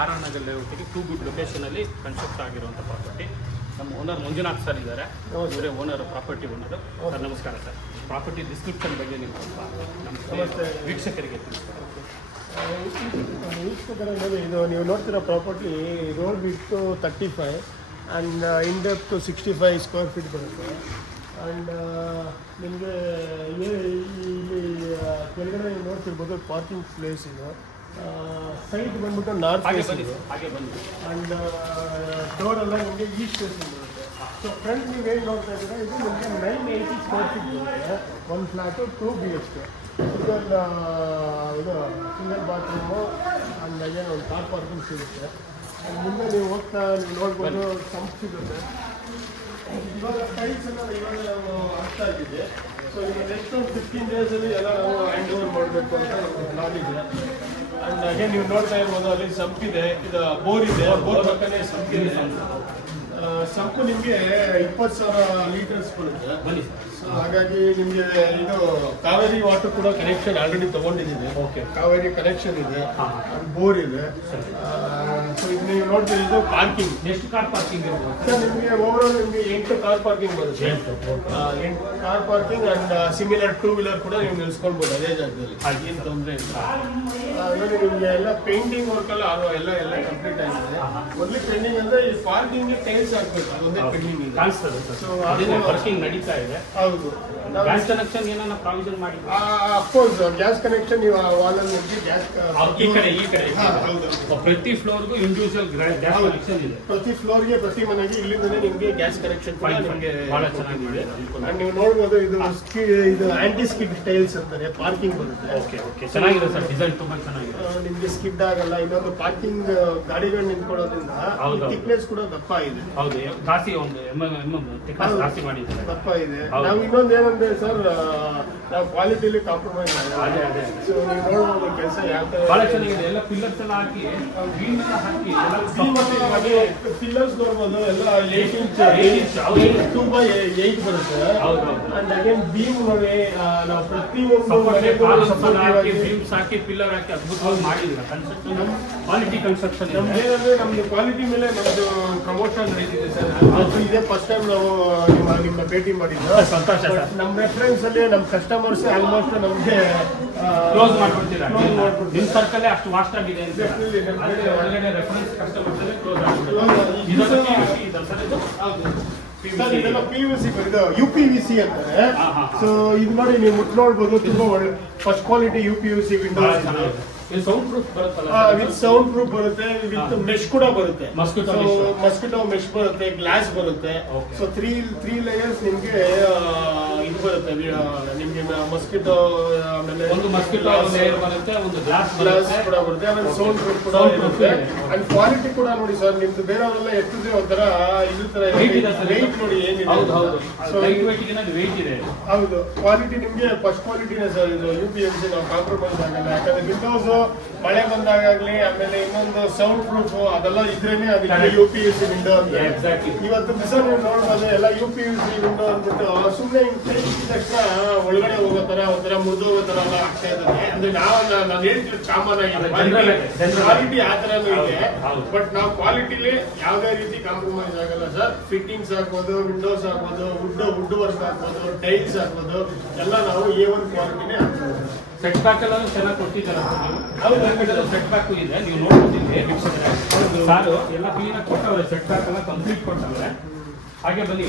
ಆರನಗರ್ ಲೇಔಟಿಗೆ too good ಲೊಕೇಶನಲ್ಲಿ construct ಆಗಿರುವಂಥ property. ನಮ್ಮ owner Manjunath sir ಇದ್ದಾರೆ, ಇವರೇ ಓನರ್, ಪ್ರಾಪರ್ಟಿ ಓನರು. ಸರ್ ನಮಸ್ಕಾರ ಸರ್. ಪ್ರಾಪರ್ಟಿ ಡಿಸ್ಕ್ರಿಪ್ಷನ್ ಬಗ್ಗೆ ನೀವು ಸ್ವಲ್ಪ ನಮ್ಮ ವೀಕ್ಷಕರಿಗೆ ತಿಳಿಸ್ತಾರೆ. ವೀಕ್ಷಕರಲ್ಲಿ ಇದು ನೀವು ನೋಡ್ತಿರೋ ಪ್ರಾಪರ್ಟಿ ರೋಡ್ ಬಿಟ್ಟು 35 and in depth 65 square feet ಬರುತ್ತೆ. ಆ್ಯಂಡ್ ನಿಮಗೆ ಇಲ್ಲಿ ಕೆಳಗಡೆ ನೀವು ನೋಡ್ತಿರ್ಬೋದು ಪಾರ್ಕಿಂಗ್ ಪ್ಲೇಸ್ ಇದು. ಸೈಟ್ ಬಂದ್ಬಿಟ್ಟು ನಾರ್ತ್ ಫೇಸ್ ಇದು. ಆ್ಯಂಡ್ ಡೋರ್ ಎಲ್ಲ ನಿಮಗೆ ಈಸ್ಟ್ ಫೇಸಿಂಗ್ ಬರುತ್ತೆ. ಸೊ ಫ್ರಂಟ್ ನೀವೇನು ನೋಡ್ತಾ ಇದ್ದೀರಾ, ಇದು ನಿಮಗೆ 980 ಸ್ಕ್ವೇರ್ ಫೀಟ್ ಬರುತ್ತೆ. ಒಂದು ಫ್ಲ್ಯಾಟು 2 BHK. ಇದು ಸಿಂಗಲ್ ಬಾತ್ರೂಮು ಆ್ಯಂಡ್ ಅಗೇನ್ ಒಂದು ಕಾರ್ ಪಾರ್ಕಿಂಗ್ ಸಿಗುತ್ತೆ. ಆ್ಯಂಡ್ ಮುಂದೆ ನೀವು ಹೋಗ್ತಾ ನೀವು ನೋಡ್ಬೋದು ಸಂಪ್ ಸಿಗುತ್ತೆ. ಇವಾಗ ಟೈಲ್ಸ್ ಎಲ್ಲ ಇವಾಗ ನಾವು ಆಗ್ತಾ ಇದ್ದೀವಿ. ಸೊ ಈಗ ನೆಕ್ಸ್ಟ್ ಒಂದು 15 ಡೇಸಲ್ಲಿ ಎಲ್ಲ ನಾವು ಹ್ಯಾಂಡ್ ಓವರ್ ಮಾಡಬೇಕು ಅಂತ ನಮಗೆ ಪ್ಲಾನ್ ಇದೆ. ಆ್ಯಂಡ್ ಅಗೇನ್ ನೀವು ನೋಡ್ತಾ ಇರ್ಬೋದು, ಅಲ್ಲಿ ಸಂಪ್ ಇದೆ, ಇದು ಬೋರ್ ಇದೆ, ಬೋರ್ ಪಕ್ಕನೇ ಸಂಪ್ ಇದೆ. ಸಂಪು ನಿಮಗೆ 20,000 ಲೀಟರ್ಸ್ ಬರುತ್ತೆ. ಬನ್ನಿ. ಸೊ ಹಾಗಾಗಿ ನಿಮಗೆ ಇದು ಕಾವೇರಿ ವಾಟರ್ ಕೂಡ ಕನೆಕ್ಷನ್ ಆಲ್ರೆಡಿ ತೊಗೊಂಡಿದ್ದೀನಿ. ಓಕೆ, ಕಾವೇರಿ ಕನೆಕ್ಷನ್ ಇದೆ, ಬೋರ್ ಇದೆ. ಸೊ ಇದು ನೀವು ನೋಡ್ತೀರಿ, ಇದು ಪಾರ್ಕಿಂಗ್. ಎಷ್ಟು ಕಾರ್ ಪಾರ್ಕಿಂಗ್ ಇರ್ಬೋದು ಸರ್? ನಿಮಗೆ ಓವರಾಲ್ ನಿಮಗೆ 8 ಕಾರ್ ಪಾರ್ಕಿಂಗ್ ಬರುತ್ತೆ. 8 car parking and similar 2 wheeler ಕೂಡ ನೀವು ನಿಲ್ಸ್ಕೊಳ್ಬೋದು ಅದೇ ಜಾಗದಲ್ಲಿ. ಏನು ತೊಂದರೆ ಇಲ್ಲ. ನೋಡಿ ನಿಮಗೆ ಎಲ್ಲ ಪೇಂಟಿಂಗ್ ವರ್ಕ್ ಎಲ್ಲ ಕಂಪ್ಲೀಟ್ ಆಗಿದೆ. ಒಳ್ಳೆ ಪೇಂಟಿಂಗ್ ಅಂದರೆ ಈ ಪಾರ್ಕಿಂಗ್ ಟೈಲ್ಸ್ ಹಾಕ್ಬೇಕು, ಅದೊಂದೇ ಪೇಂಟಿಂಗ್ ಇದೆ. ಸೊ ಅದೇ ವರ್ಕಿಂಗ್ ನಡೀತಾ ಇದೆ. ಹೌದು. ಗ್ಯಾಸ್ ಕನೆಕ್ಷನ್ ಏನನ್ನ ಪ್ರಾವಿಷನ್ ಮಾಡಿ? ಅಫ್ಕೋರ್ಸ್ ಗ್ಯಾಸ್ ಕನೆಕ್ಷನ್ ನೀವು ವಾಲಲ್ಲಿ ಗ್ಯಾಸ್ ಈ ಕಡೆ ಪ್ರತಿ ಫ್ಲೋರ್ಗೂ ಇಂಡಿವಿಜುವಲ್ ಗ್ಯಾಸ್ ಕನೆಕ್ಷನ್ ಇದೆ. ಪ್ರತಿ ಫ್ಲೋರ್ಗೆ ಪ್ರತಿ ಮನೆಗೆ ಇಲ್ಲಿಂದಲೇ ನಿಮಗೆ ಗ್ಯಾಸ್ ಕನೆಕ್ಷನ್ ನಿಮಗೆ ಬಹಳ ಚೆನ್ನಾಗಿದೆ. ನೀವು ನೋಡ್ಬೋದು, ಇದು ಆಂಟಿ ಸ್ಕಿಡ್ ಟೈಲ್ಸ್ ಅಂತಾರೆ, ಪಾರ್ಕಿಂಗ್ ಬರುತ್ತೆ. ಓಕೆ, ಚೆನ್ನಾಗಿದೆ ಸರ್, ಡಿಸೈನ್ ತುಂಬಾ ಚೆನ್ನಾಗಿದೆ. ನಿಮಗೆ ಸ್ಕಿಡ್ ಆಗಲ್ಲ. ಇನ್ನೊಂದು ಪಾರ್ಕಿಂಗ್ ಗಾಡಿಗಳು ನಿಂತ್ಕೊಳ್ಳೋದ್ರಿಂದ ಥಿಕ್ನೆಸ್ ಕೂಡ ದಪ್ಪ ಇದೆ. ಹೌದು, ಜಾಸ್ತಿ ಒಂದು ಜಾಸ್ತಿ ಮಾಡಿದ್ದಾರೆ, ದಪ್ಪ ಇದೆ. ನಾವು ಇನ್ನೊಂದು ಏನಂದ್ರೆ ಸರ್, ನಾವು ಕ್ವಾಲಿಟಿಲಿ ಕಾಂಪ್ರಮೈಸ್ ಅದೇ ಸೊ ನೀವು ನೋಡ್ಬೋದು ಕೆಲಸ ಯಾವ ಥರ ಬಹಳ ಚೆನ್ನಾಗಿದೆ. ಎಲ್ಲ ಪಿಲ್ಲರ್ಸ್ ಎಲ್ಲ ಹಾಕಿ ಪಿಲ್ಲರ್ಸ್ ನೋಡ್ಬೋದು, ಎಲ್ಲ 8 ಇಂಚ್ 2/8 ಬರುತ್ತೆ. ಅಂಡ್ ಅಗೇನ್ ಬೀಮ್ ನೋಡಿ, ನಾವು ಪ್ರತಿಯೊಂದು ಬೀಮ್ಸ್ ಹಾಕಿ ಪಿಲ್ಲರ್ ಹಾಕಿ ಅದ್ಭುತವಾಗಿ ಮಾಡಿದ್ದೀರಾ. Construction quality construction. ನಮ್ದೇನಂದ್ರೆ ನಮ್ದು ಕ್ವಾಲಿಟಿ ಮೇಲೆ ನಮ್ದು ಪ್ರಮೋಷನ್ ನಡೀತಿದೆ ಸರ್. ಇದೇ ಫಸ್ಟ್ ಟೈಮ್ ನಾವು ನಿಮ್ಮ ಭೇಟಿ ಮಾಡಿದ್ದು. ಸಂತೋಷ ಸರ್. ನಮ್ಮ ರೆಫರೆನ್ಸ್ ಅಲ್ಲಿ ನಮ್ಮ ಕಸ್ಟಮರ್ಸ್ ಆಲ್ಮೋಸ್ಟ್ ನಮಗೆ ಕ್ಲೋಸ್ ಮಾಡ್ಕೊಡ್ತೀರಾ. ನಿಮ್ಮ ಸರ್ಕಲ್ ಅಷ್ಟು ವಾಸ್ಟ್ ಆಗಿದೆ ಅಂತ ಒಳಗಡೆ ರೆಫರೆನ್ಸ್ ಕಸ್ಟಮರ್ಸ್ ಕ್ಲೋಸ್ ಇದೆಲ್ಲ PVC, ಇದು UPVC ಅಂತಾರೆ. ಸೊ ಇದು ನೋಡಿ ನೀವು ಮುಟ್ ನೋಡ್ಬೋದು, ತುಂಬಾ ಒಳ್ಳೆ first quality UPVC Windows. Sound proof ಬರುತ್ತಲ್ಲ, ವಿತ್ ಸೌಂಡ್ ಪ್ರೂಫ್ ಬರುತ್ತೆ, ವಿತ್ ಮೆಶ್ ಕೂಡ ಬರುತ್ತೆ. ಮಸ್ಕಿಟೋ ಮೆಶ್ ಬರುತ್ತೆ, ಗ್ಲಾಸ್ ಬರುತ್ತೆ. ಸೊ ತ್ರೀ ಲೇಯರ್ಸ್ ನಿಮಗೆ ಇದು ಬರುತ್ತೆ. ನಿಮಗೆ ಮಸ್ಕಿಟೋ ಆಮೇಲೆ ಒಂದು ಮಸ್ಕಿಟೋ ಲೇಯರ್ ಬರುತ್ತೆ, ಒಂದು ಗ್ಲಾಸ್ ಕೂಡ ಬರುತ್ತೆ, ಆಮೇಲೆ ಸೌಂಡ್ ಪ್ರೂಫ್ ಕೂಡ ಇರುತ್ತೆ. ಅಂಡ್ ಕ್ವಾಲಿಟಿ ಕೂಡ ನೋಡಿ ಸರ್, ನಿಮ್ದು ಬೇರೆಯವರೆಲ್ಲ ಎತ್ತಿದ್ರೆ ಒಂಥರ ಇದು ತರ ವೆಯ್ಟ್ ನೋಡಿ ಏನಿದೆ. ಹೌದು, ಕ್ವಾಲಿಟಿ ನಿಮಗೆ ಫಸ್ಟ್ ಕ್ವಾಲಿಟಿನೇ ಸರ್. ಇದು UPVC ನಾವು ಕಾಂಪ್ರಮೈಸ್ ಆಗಲ್ಲ. ಯಾಕಂದ್ರೆ ವಿಂಡೋಸ್ ಮಳೆ ಬಂದಾಗಲಿ, ಆಮೇಲೆ ಇನ್ನೊಂದು ಸೌಂಡ್ ಪ್ರೂಫ್ ಅದೆಲ್ಲ ಇದ್ರೇನೆ ಅದಕ್ಕೆ UPVC ವಿಂಡೋ ಅಂತ. ಇವತ್ತು ದಿವಸ ನೀವು ನೋಡ್ಬೋದು, ಎಲ್ಲ UPVC ವಿಂಡೋ ಅಂದ್ಬಿಟ್ಟು ಸುಮ್ಮನೆ ತಕ್ಷಣ ಒಳಗಡೆ ಹೋಗೋ ತರ ಒಂಥರ ಮುರಿದು ಹೋಗೋ ತರ ಎಲ್ಲ ಆಗ್ತಾ ಇದ್ದಾರೆ. ಅಂದ್ರೆ ನಾನು ಹೇಳ್ತಿರೋದು ಕಾಮನ್ ಆಗಿದೆ, ಕ್ವಾಲಿಟಿ ಆ ತರನೂ ಇದೆ. ಬಟ್ ನಾವು ಕ್ವಾಲಿಟಿಲಿ ಯಾವುದೇ ರೀತಿ ಕಾಂಪ್ರಮೈಸ್ ಆಗಲ್ಲ ಸರ್. ಫಿಟ್ಟಿಂಗ್ಸ್ ಆಗ್ಬೋದು, ವಿಂಡೋಸ್ ಆಗ್ಬೋದು, ವುಡ್ ವರ್ಕ್ ಆಗ್ಬೋದು, ಟೈಲ್ಸ್ ಆಗ್ಬೋದು, ಎಲ್ಲ ನಾವು A1 ಕ್ವಾಲಿಟಿನೇ ಆಗ್ಬೋದು. ಸೆಟ್ ಬ್ಯಾಕ್ ಎಲ್ಲ ಚೆನ್ನಾಗಿ ಕೊಟ್ಟಿದ್ದಾರೆ. ಸೆಟ್ ಬ್ಯಾಕ್ ಇದೆ, ನೀವು ನೋಡ್ಕೊತಿದ್ರಿ ಸಾರು ಎಲ್ಲ ಕ್ಲೀನಾಗಿ ಕೊಟ್ಟವ್ರೆ. ಸೆಟ್ ಬ್ಯಾಕ್ ಎಲ್ಲ ಕಂಪ್ಲೀಟ್ ಕೊಟ್ಟವ್ರೆ. ಹಾಗೆ ಬನ್ನಿ,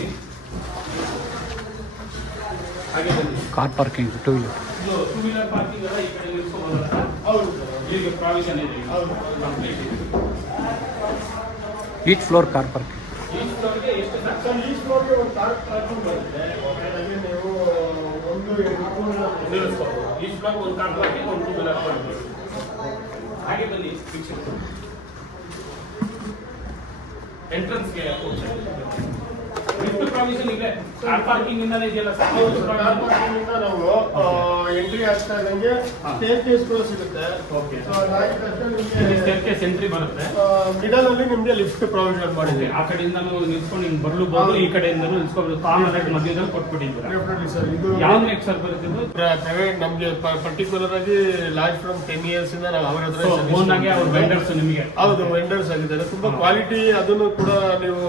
ಕಾರ್ ಪಾರ್ಕಿಂಗ್, 2 ವೀಲರ್, ಇದು 2 ವೀಲರ್ ಪಾರ್ಕಿಂಗ್ ಎಲ್ಲ ಈ ಕಡೆ ನಿಲ್ಸ್ಕೊಬೋದಲ್ಲ. ಹೌದು, ಈಗ ಪ್ರಾವಿಷನ್ ಇದೆ. ಹೌದು, ಕಂಪ್ಲೀಟ್ ಇದೆ. Each floor car parking. Each ಫ್ಲೋರ್ಗೆ ಎಷ್ಟು ಸರ್? ಈಚ್ ಫ್ಲೋರ್ಗೆ ಒಂದು ಕಾರ್ ಪಾರ್ಕಿಂಗ್ ಬರುತ್ತೆ. ನೀವು ನಿಲ್ಲಿಸ್ಬೋದು. ಈಚ್ ಫ್ಲೋರ್ ಒಂದು ಕಾರ್ ಪಾರ್ಕಿಂಗ್, ಒಂದು 2 ವೀಲರ್ ಪಾರ್ಕಿಂಗ್. ಹಾಗೆ ಬನ್ನಿ ವೀಕ್ಷಕರು, ಎಂಟ್ರೆನ್ಸ್ಗೆ ಲಿಫ್ಟ್ ಪ್ರಾವಿಷನ್ ಇದೆ. ಕಾರ್ ಪಾರ್ಕಿಂಗ್ ಇಂದಾನೆ ಇದೆಯಲ್ಲ ಸರ್. ಹೌದು, ಕಾರ್ ಪಾರ್ಕಿಂಗಿಂದ ನಾವು ಎಂಟ್ರಿ ಆಗ್ತಾ ಇದ್ದಂಗೆ ಸ್ಟೇರ್ ಕೇಸ್ ಕೂಡ ಸಿಗುತ್ತೆ. ಓಕೆ. ಸೊ ಅದಾಗಿದ ತಕ್ಷಣ ನಿಮಗೆ ಸ್ಟೇರ್ಕೇಸ್ ಎಂಟ್ರಿ ಬರುತ್ತೆ. ಮಿಡಲ್ ಅಲ್ಲಿ ನಿಮಗೆ ಲಿಫ್ಟ್ ಪ್ರೊವಿಷನ್ ಮಾಡಿದೆ. ಆ ಕಡೆಯಿಂದನೂ ನಿಲ್ಸ್ಕೊಂಡು ಹಿಂಗ್ ಬರ್ಲೂಬಹುದು, ಈ ಕಡೆಯಿಂದನೂ ನಿಲ್ಸ್ಕೊಂಡು ಕಾಮನ್ ಮಧ್ಯದಲ್ಲಿ ಕೊಟ್ಬಿಟ್ಟಿದ್ದೀರಾ. Definitely sir. ಇದು ಯಾವ ನೆಕ್ ಸರ್ ಬರುತ್ತೆ? ಪ್ರೈವೇಟ್ ನಮಗೆ ಪರ್ಟಿಕ್ಯುಲರ್ ಆಗಿ ಲಾಸ್ಟ್ ಫ್ರಮ್ 10 years ಇಂದ ನಾವು ಅವರ ಹತ್ರ ಓನ್ ಆಗಿ ಅವ್ರ ವೆಂಡರ್ಸ್ ನಿಮಗೆ. ಹೌದು, ವೆಂಡರ್ಸ್ ಆಗಿದ್ದಾರೆ. ತುಂಬಾ ಕ್ವಾಲಿಟಿ, ಅದನ್ನು ಕೂಡ ನೀವು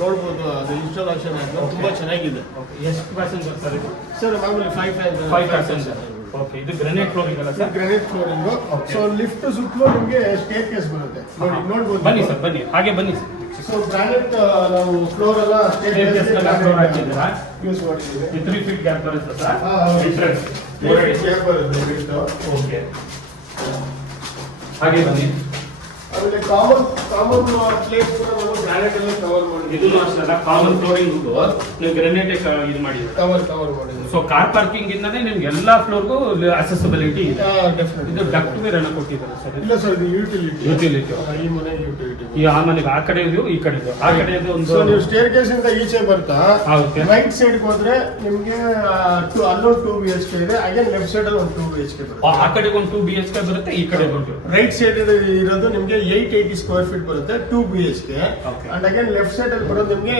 ನೋಡ್ಬೋದು. ಅದು ಇನ್ಸ್ಟಾಲೇಷನ್ ಆಗಿದೆ, ತುಂಬಾ ಚೆನ್ನಾಗಿದೆ. ಎಷ್ಟು ಪ್ಯಾಸೆಂಜರ್ ಸರ್ ಇದು? ಸರ್ ಮಾಮೂಲಿ 5 ಪ್ಯಾಸೆಂಜರ್. ಓಕೆ. ಇದು ಗ್ರೆನೇಟ್ ಫ್ಲೋರಿಂಗ್ ಅಲ್ಲ sir? Granite flooring. So lift ಸುತ್ತಲೂ ನಿಮಗೆ ಸ್ಟೇರ್ ಕೇಸ್ ಬರುತ್ತೆ. ನೋಡಿ, ನೋಡ್ಬೋದು. ಬನ್ನಿ ಸರ್, ಬನ್ನಿ, ಹಾಗೆ ಬನ್ನಿ ಸರ್. ಸೊ ಗ್ರಾನೈಟ್ ನಾವು ಫ್ಲೋರ್ ಎಲ್ಲ ಸ್ಟೇರ್ ಕೇಸ್ ಫ್ಲೋರ್ ಹಾಕಿದ್ದೀರಾ? ಯೂಸ್ ಮಾಡಿದ್ದೀವಿ. 3 feet ಗ್ಯಾಪ್ ಬರುತ್ತೆ ಸರ್. ಎಂಟ್ರೆನ್ಸ್ ಬರುತ್ತೆ. ಓಕೆ. ಹಾಗೆ ಬನ್ನಿ. ಆಮೇಲೆ ಕಾಮನ್ ಪ್ಲೇಸ್ ಕೂಡ ನಾವು ಗ್ರಾನೈಟ್ ಅಲ್ಲಿ ಕವರ್ ಮಾಡಿದ್ದೀವಿ. ಇದನ್ನು ಅಷ್ಟೇ ಕಾಮನ್ ಫ್ಲೋರಿಂಗ್ ನೀವು ಗ್ರೆನೇಟ್ ಇದು ಮಾಡಿದ್ದೀರಾ. ಕವರ್ ಮಾಡಿದ್ದೀವಿ. ಸೊ ಕಾರ್ ಪಾರ್ಕಿಂಗ್ ಇಂದಾನೆ ನಿಮ್ಗೆ ಎಲ್ಲಾ ಫ್ಲೋರ್ಗೂ ಅಸೆಸಿಬಿಲಿಟಿ ಇದೆ. ಡೆಫಿನೆಟ್. ಇದು ಡಕ್ಟ್ ವೇರ್ ಅನ್ನ ಕೊಟ್ಟಿದ್ದಾರೆ ಸರ್. ಇಲ್ಲ ಸರ್, ಇದು ಯುಟಿಲಿಟಿ. ಈ ಮನೆ ಯುಟಿಲಿಟಿ. ಈ ಆ ಮನೆಗೆ ಆ ಕಡೆ ಇದು, ಈ ಕಡೆ ಇದು, ಆ ಕಡೆ ಇದು ಒಂದು. ಸೊ ನೀವು ಸ್ಟೇರ್ ಕೇಸ್ ಇಂದ ಈಚೆ ಬರ್ತಾ ಓಕೆ. ರೈಟ್ ಸೈಡ್ ಹೋದ್ರೆ ನಿಮ್ಗೆ ಅಲ್ಲೊಂದು 2 BHK ಇದೆ. ಅಗೇನ್ ಲೆಫ್ಟ್ ಸೈಡ್ ಅಲ್ಲಿ ಒಂದು 2 BHK ಬರುತ್ತೆ. ಆ ಕಡೆಗೆ ಒಂದು 2 BHK ಬರುತ್ತೆ, ಈ ಕಡೆ ಬರುತ್ತೆ. ರೈಟ್ ಸೈಡ್ ಇರೋದು ನಿಮ್ಗೆ 880 ಸ್ಕ್ವೇರ್ ಫೀಟ್ ಬರುತ್ತೆ, 2 BHK. Okay. And again left side ಅಲ್ಲಿ ಬರೋದು ನಿಮ್ಗೆ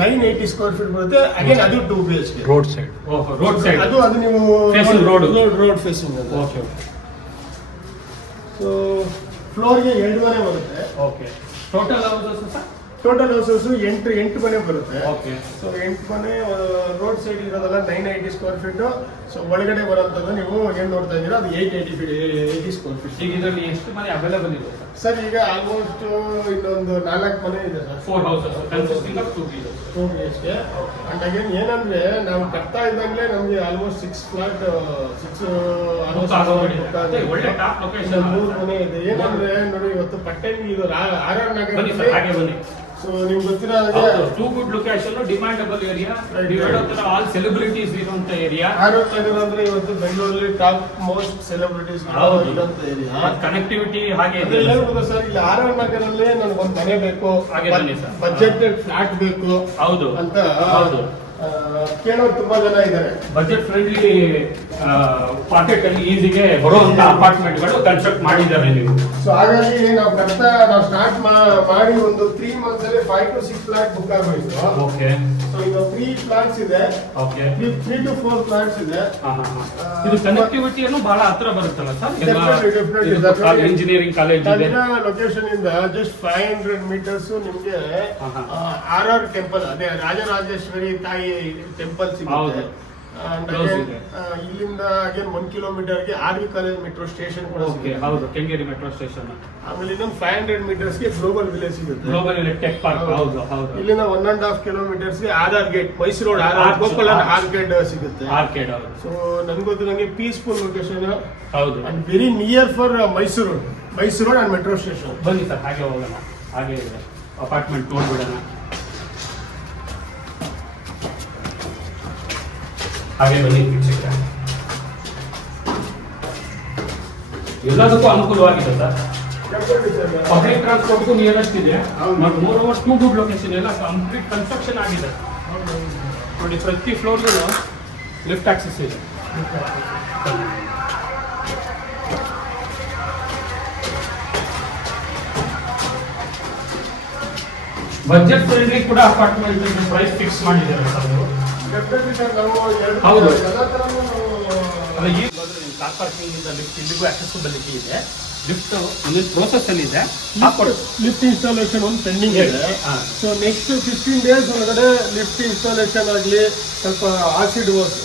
980 ಸ್ಕ್ವೇರ್ ಫೀಟ್ ಬರುತ್ತೆ, ಅಗೇನ್ ಅದು 2 BHK. Road side. ಓಹೋ, ರೋಡ್ ಸೈಡ್. ಅದು ನೀವು Facing road. ರೋಡ್ ಫೇಸಿಂಗ್ ಅದು. ಓಕೆ. ಸೊ ಫ್ಲೋರ್ಗೆ 2 ಮನೆ ಬರುತ್ತೆ. Okay. Total houses sir? Total houses 8 ಮನೆ ಬರುತ್ತೆ. ಓಕೆ. ಸೊ 8 ಮನೆ ರೋಡ್ ಸೈಡ್ ಇರೋದಲ್ಲ 980 ಸ್ಕ್ವೇರ್ ಫೀಟ್. ಸೊ ಒಳಗಡೆ ಬರೋಂಥದ್ದು ನೀವು ಏನ್ ನೋಡ್ತಾ ಇದ್ದೀರಾ, ಅದು 880 ಸ್ಕ್ವೇರ್ ಫೀಟ್. ಈಗ ಇದರಲ್ಲಿ ಎಷ್ಟು ಮನೆ ಅವೈಲೇಬಲ್ ಇದೆ ಸರ್? ಸರ್ ಈಗ ಆಲ್ಮೋಸ್ಟ್ ಇನ್ನೊಂದು 4 ಮನೆ ಇದೆ sir. 4 houses consisting of 2 BHK. 2 BHK. And again ಏನಂದ್ರೆ ನಾವು ಕಟ್ತಾ ಇದ್ದಂಗ್ಲೇ ನಮ್ಗೆ ಆಲ್ಮೋಸ್ಟ್ 6 ಫ್ಲಾಟ್ ಒಳ್ಳೆ ಟಾಪ್ ಲೊಕೇಶನ್. 3 ಮನೆ ಇದೆ. ಏನಂದ್ರೆ ನೋಡಿ, ಇವತ್ತು ಪಟ್ಟಣ ಇದು RR ಬನ್ನಿ ಸರ್, ಹಾಗೆ ನಗರ. ಬನ್ನಿ. ಸೊ ನಿಮ್ಗೆ ಗೊತ್ತಿರೋ too good location, demandable area, all celebrities ಇರುವಂತ ಏರಿಯಾ. RR ನಗರ ಅಂದ್ರೆ ಇವತ್ತು ಬೆಂಗಳೂರಲ್ಲಿ ಟಾಪ್ ಮೋಸ್ಟ್ ಸೆಲೆಬ್ರಿಟೀಸ್ ಇರುವಂತ ಏರಿಯಾ. ಕನೆಕ್ಟಿವಿಟಿ ಹಾಗೆ ಅದೇ ಇದೆ ಹೇಳ್ಬೋದು ಸರ್. ಇಲ್ಲಿ RR ನಗರಲ್ಲೇ ನನಗೆ ಒಂದು ಮನೆ ಬೇಕು, ಹಾಗೆ ಬನ್ನಿ ಸರ್. ಬಜೆಟೆಡ್ ಫ್ಲಾಟ್ ಬೇಕು ಹೌದು ಅಂತ ಹೌದು. ಕೇಳೋರು ತುಂಬಾ ಜನ ಇದ್ದಾರೆ. ಬಜೆಟ್ ಫ್ರೆಂಡ್ಲಿ ಪಾಕೆಟ್ ಅಲ್ಲಿ ಈಸಿಗೆ ಬರುವಂತ ಅಪಾರ್ಟ್ಮೆಂಟ್ ಗಳು ಕನ್ಸ್ಟ್ರಕ್ಟ್ ಮಾಡಿದ್ದಾರೆ ನೀವು. ಸೊ ಹಾಗಾಗಿ ನಾವು ಸ್ಟಾರ್ಟ್ ಮಾಡಿ ಒಂದು 3 months ಅಲ್ಲಿ 5 to 6 ಫ್ಲಾಟ್ ಬುಕ್ ಆಗೋಯ್ತು. ಓಕೆ. ಸೊ ಇದು 3 ಫ್ಲಾಟ್ಸ್ ಇದೆ. ಓಕೆ. 3 to 4 ಫ್ಲಾಟ್ಸ್ ಇದೆ. ಇದು ಕನೆಕ್ಟಿವಿಟಿಯನ್ನು ಬಹಳ ಹತ್ರ ಬರುತ್ತಲ್ಲ ಸರ್? Definitely. ಇಂಜಿನಿಯರಿಂಗ್ ಕಾಲೇಜ್ ಇದೆ. ಲೊಕೇಶನ್ ಇಂದ ಜಸ್ಟ್ 500 meters ನಿಮ್ಗೆ RR ಟೆಂಪಲ್, ಅದೇ ರಾಜರಾಜೇಶ್ವರಿ ತಾಯಿ ಟೆಂಪಲ್ ಸಿಗುತ್ತೆ. And Close again, ಇದೆ. ಇಲ್ಲಿಂದ again 1 kilometerಗೆ RV college metro station ಕೂಡ ಓಕೆ. ಸಿಗುತ್ತೆ. ಹೌದು, ಕೆಂಗೇರಿ ಮೆಟ್ರೋ ಸ್ಟೇಷನ್. ಆಮೇಲೆ ಇನ್ನೊಂದು 500 metersಗೆ ಗ್ಲೋಬಲ್ ವಿಲೇಜ್ ಸಿಗುತ್ತೆ. Global tech park. ಹೌದು ಹೌದು. ಇಲ್ಲಿಂದ 1.5 kilometersಗೆ RR gate, Mysuru road RR Gopala arcade ಸಿಗುತ್ತೆ. ಆರ್ಕೇಡ್. ಹೌದು. ಸೊ ನನ್ಗೆ ಗೊತ್ತಿರಂಗೆ ಪೀಸ್ಫುಲ್ ಲೊಕೇಶನ್ ಹೌದು. And very near for Mysuru road and metro station. ಬನ್ನಿ ಸರ್, ಹಾಗೆ ಹೋಗೋಣ. ಹಾಗೆ ಇದೆ ಅಪಾರ್ಟ್ಮೆಂಟ್ ನೋಡ್ಬಿಡೋಣ. ಹಾಗೆ ಬನ್ನಿ ವೀಕ್ಷಕ. ಎಲ್ಲದಕ್ಕೂ ಅನುಕೂಲವಾಗಿದೆ ಸರ್. ಪಬ್ಲಿಕ್ ಟ್ರಾನ್ಸ್ಪೋರ್ಟ್ಗೂ ನಿಯರೆಸ್ಟ್ ಇದೆ. ಮತ್ತು 3 hours 2 ಗುಡ್ ಲೊಕೇಶನ್ ಎಲ್ಲ ಕಂಪ್ಲೀಟ್ ಕನ್ಸ್ಟ್ರಕ್ಷನ್ ಆಗಿದೆ ನೋಡಿ. ಪ್ರತಿ ಫ್ಲೋರ್ಗೂ ಲಿಫ್ಟ್ ಆಕ್ಸೆಸ್ ಇದೆ. ಬಜೆಟ್ ಫ್ರೆಂಡ್ಲಿ ಕೂಡ ಅಪಾರ್ಟ್ಮೆಂಟ್ ಪ್ರೈಸ್ ಫಿಕ್ಸ್ ಮಾಡಿದ್ದಾರೆ ಸರ್ ನೀವು. ಹೌದು. ಅಲ್ಲ, ಈ ಕಾರ್ ಪಾರ್ಕಿಂಗ್ ಇಂದ ಲಿಫ್ಟ್ ಇಲ್ಲಿಗೂ ಆಕ್ಸೆಸಿಬಿಲಿಟಿ ಇದೆ. ಲಿಫ್ಟ್ ಒಂದೊಂದು ಪ್ರೋಸೆಸ್ ಅಲ್ಲಿ ಇದೆ. ಲಿಫ್ಟ್ ಇನ್ಸ್ಟಾಲೇಷನ್ ಒಂದು ಪೆಂಡಿಂಗ್ ಇದೆ. ಸೊ ನೆಕ್ಸ್ಟ್ 15 days ಒಳಗಡೆ ಲಿಫ್ಟ್ ಇನ್ಸ್ಟಾಲೇಷನ್ ಆಗಲಿ, ಸ್ವಲ್ಪ ಆಸಿಡ್ ವಾಶ್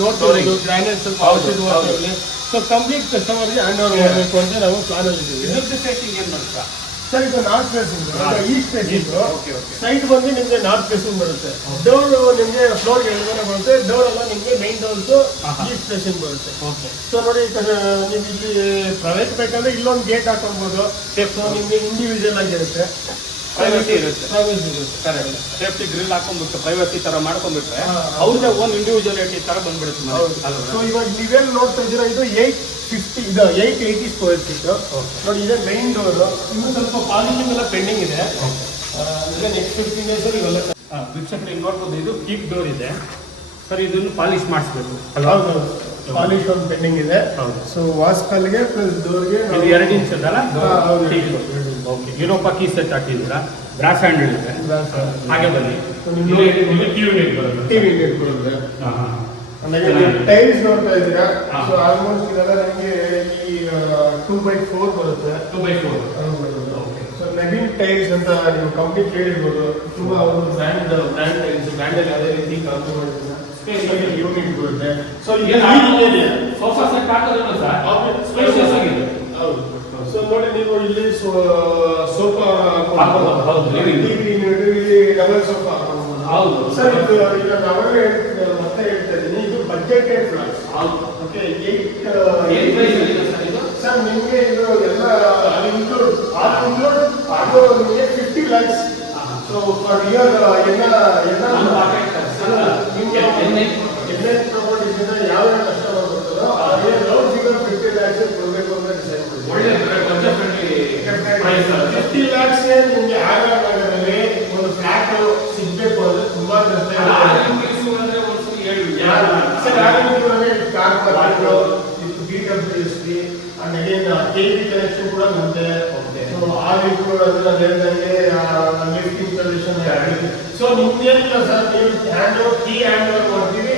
ನೋಡ್ಬೋದು, ಗ್ರಾನೈಟ್ ಸ್ವಲ್ಪ ಆಸಿಡ್ ವಾಶ್ ಆಗಲಿ. ಸೊ ಕಂಪ್ಲೀಟ್ ಕಸ್ಟಮರ್ಗೆ ಹ್ಯಾಂಡ್ ಓವರ್ ಮಾಡಬೇಕು ಅಂತ ನಾವು ಪ್ಲಾನ್ ಅಲ್ಲಿ ಇದ್ದೀವಿ. ಇದ್ರದ್ದು ಫೇಸಿಂಗ್ ಏನು ಮಾಡುತ್ತಾ ಸರ್? ಇದು north facing, East facing. Okay okay. Side ಬಂದು ನಿಮಗೆ ನಾರ್ತ್ ಫೇಸಿಂಗ್ ಬರುತ್ತೆ. ಡೋರ್ ನಿಮಗೆ ಫ್ಲೋರ್ ಎಳ್ಗಡೆ ಬರುತ್ತೆ. ಡೋರ್ ಎಲ್ಲ ನಿಮಗೆ ಮೈನ್ ಡೋರ್ಸ್ ಈಸ್ಟ್ ಫೇಸಿಂಗ್ ಬರುತ್ತೆ. ಓಕೆ. ಸೊ ನೋಡಿ, ನೀವು ಇಲ್ಲಿ ಪ್ರೈವೇಟ್ ಬೇಕಂದ್ರೆ ಇಲ್ಲೊಂದು ಗೇಟ್ ಹಾಕೊಳ್ಬೋದು. ಸೊ ನಿಮಗೆ ಇಂಡಿವಿಜುವಲ್ ಆಗಿರುತ್ತೆ, ಪ್ರೈವಸಿ ಇರುತ್ತೆ. ಪ್ರೈವೇಸಿ ಇರುತ್ತೆ. ಕರೆಕ್ಟ್. ಸೇಫ್ಟಿ ಗ್ರಿಲ್ ಹಾಕೊಂಡ್ಬಿಟ್ಟು ಪ್ರೈವಸಿ ತರ ಮಾಡ್ಕೊಂಡ್ಬಿಟ್ರೆ ಅವ್ರದ್ದೇ ಓನ್ ಇಂಡಿವಿಜುವಾಲಿಟಿ ತರ ಬಂದ್ಬಿಡುತ್ತೆ ಮನೆ. ಸೊ ಇವಾಗ ನೀವೇನು ನೋಡ್ತಾ ಇದ್ದೀರಾ, ಇದು 880 ಸ್ಕ್ವೇರ್ ಫೀಟ್. ನೋಡಿ, ಇದೆ ಮೈನ್ ಡೋರ್. ಇನ್ನು ಸ್ವಲ್ಪ ಪಾಲಿಶಿಂಗ್ ಎಲ್ಲ ಪೆಂಡಿಂಗ್ ಇದೆ. ನೆಕ್ಸ್ಟ್ 15 days ಅಲ್ಲಿ ಇವೆಲ್ಲ ವೀಕ್ಷಕರು ಇಲ್ಲಿ ನೋಡ್ಬೋದು, ಇದು ಕೀಪ್ ಡೋರ್ ಇದೆ ಸರ್. ಇದನ್ನು ಪಾಲಿಶ್ ಮಾಡಿಸ್ಬೇಕು. ಹೌದು, ಪಾಲಿಶ್ ಒಂದು ಪೆಂಡಿಂಗ್ ಇದೆ. ಹೌದು. ಸೊ ವಾಸ್ಕಲ್ಗೆ ಪ್ಲಸ್ ಡೋರ್ಗೆ ಇದು 2 ಇಂಚ್ ಅದಲ್ಲ. ಹೌದು. ಓಕೆ, ಯುರೋಪಾ ಕೀ ಸೆಟ್ ಹಾಕಿದ್ದೀರಾ, ಬ್ರಾಸ್ ಹ್ಯಾಂಡಲ್ ಇದೆ. ಹಾಗೆ ಬನ್ನಿ, ಟಿವಿ ಇಟ್ಕೊಳ್ಳುತ್ತೆ. ಟೈಲ್ಸ್ ನೋಡ್ತಾ ಇದ್ದೀರಾ. ಸೊ ಆಲ್ಮೋಸ್ಟ್ ಇದೆಲ್ಲ ನಿಮಗೆ ಈ 2x4 ಬರುತ್ತೆ. 2x4. ಸೊ ನವೀನ್ ಟೈಲ್ಸ್ ಅಂತ ನೀವು ಕಂಪ್ನಿ ಕೇಳಿರ್ಬೋದು. ತುಂಬಾ ಒಂದು ಬ್ರ್ಯಾಂಡ್ ಟೈಲ್ಸ್, ಬ್ರ್ಯಾಂಡಲ್ಲಿ ಯಾವುದೇ ರೀತಿ ಕಾಂಪ್ರಮೈಸ್ ಯೂನಿಟ್ ಬರುತ್ತೆ. ಸೊ ಸೋಫಾ ಸೆಟ್ ಹಾಕೋದಿಲ್ಲ ಸರ್, ಸ್ಪೇಷಿಯಸ್ ಆಗಿದೆ. ಹೌದು. ಸೊ ನೋಡಿ, ನೀವು ಇಲ್ಲಿ ಸೋಫಾ ಹೌದು, ಟಿವಿ ಇಲ್ಲಿ ಡಬಲ್ ಸೋಫಾ. ಹೌದು ಸರ್, ಇದು ಈಗ ನಾವೇ ಮತ್ತೆ ಹೇಳ್ತಾ ಇದ್ದೀನಿ, ಇದು ಬಜೆಟೆಡ್ ಫ್ಲಾಟ್ಸ್. ಓಕೆ, 8 ಪ್ರೈಸ್ ಇದೆ ಸರ್ ಇದು. ಸರ್ ನಿಮಗೆ ಇದು ಎಲ್ಲ ಇನ್ಕ್ಲೂಡ್ ಅದು ನಿಮಗೆ 50 lakhs. So for year NH properties ಇಂದ ಯಾವ ಕಸ್ಟಮರ್ ಬರ್ತದೋ ಅದೇ ಲೌಡ್ ಫಿಗರ್ 50 lakhs ಕೊಡಬೇಕು ಅಂತ ಡಿಸೈಡ್ ಮಾಡಿದ್ದೀವಿ. ಒಳ್ಳೆ ಬಜೆಟ್ ಪ್ರೈಸ್. 50 lakhs ನಿಮಗೆ ಆಗಾಗ ನಗರದಲ್ಲಿ ಒಂದು ಫ್ಲಾಟ್ ಸಿಗಬೇಕು ಅಂದ್ರೆ ತುಂಬಾ ಕಷ್ಟ ಇದೆ. ಸರ್, ಆಗ car parking BWSP and again KV connection ಕೂಡ ಬರುತ್ತೆ. ಸೊ ಆಲ್ ಇನ್ಕ್ಲೂಡ್ ಅದನ್ನ ಹೇಳಿದಂಗೆ ಲಿಫ್ಟ್ ಇನ್ಸ್ಟಾಲೇಷನ್. ಸೊ ನಿಮ್ಗೇನಿಲ್ಲ ಸರ್, ನೀವು hand over key hand over ಮಾಡ್ತೀವಿ,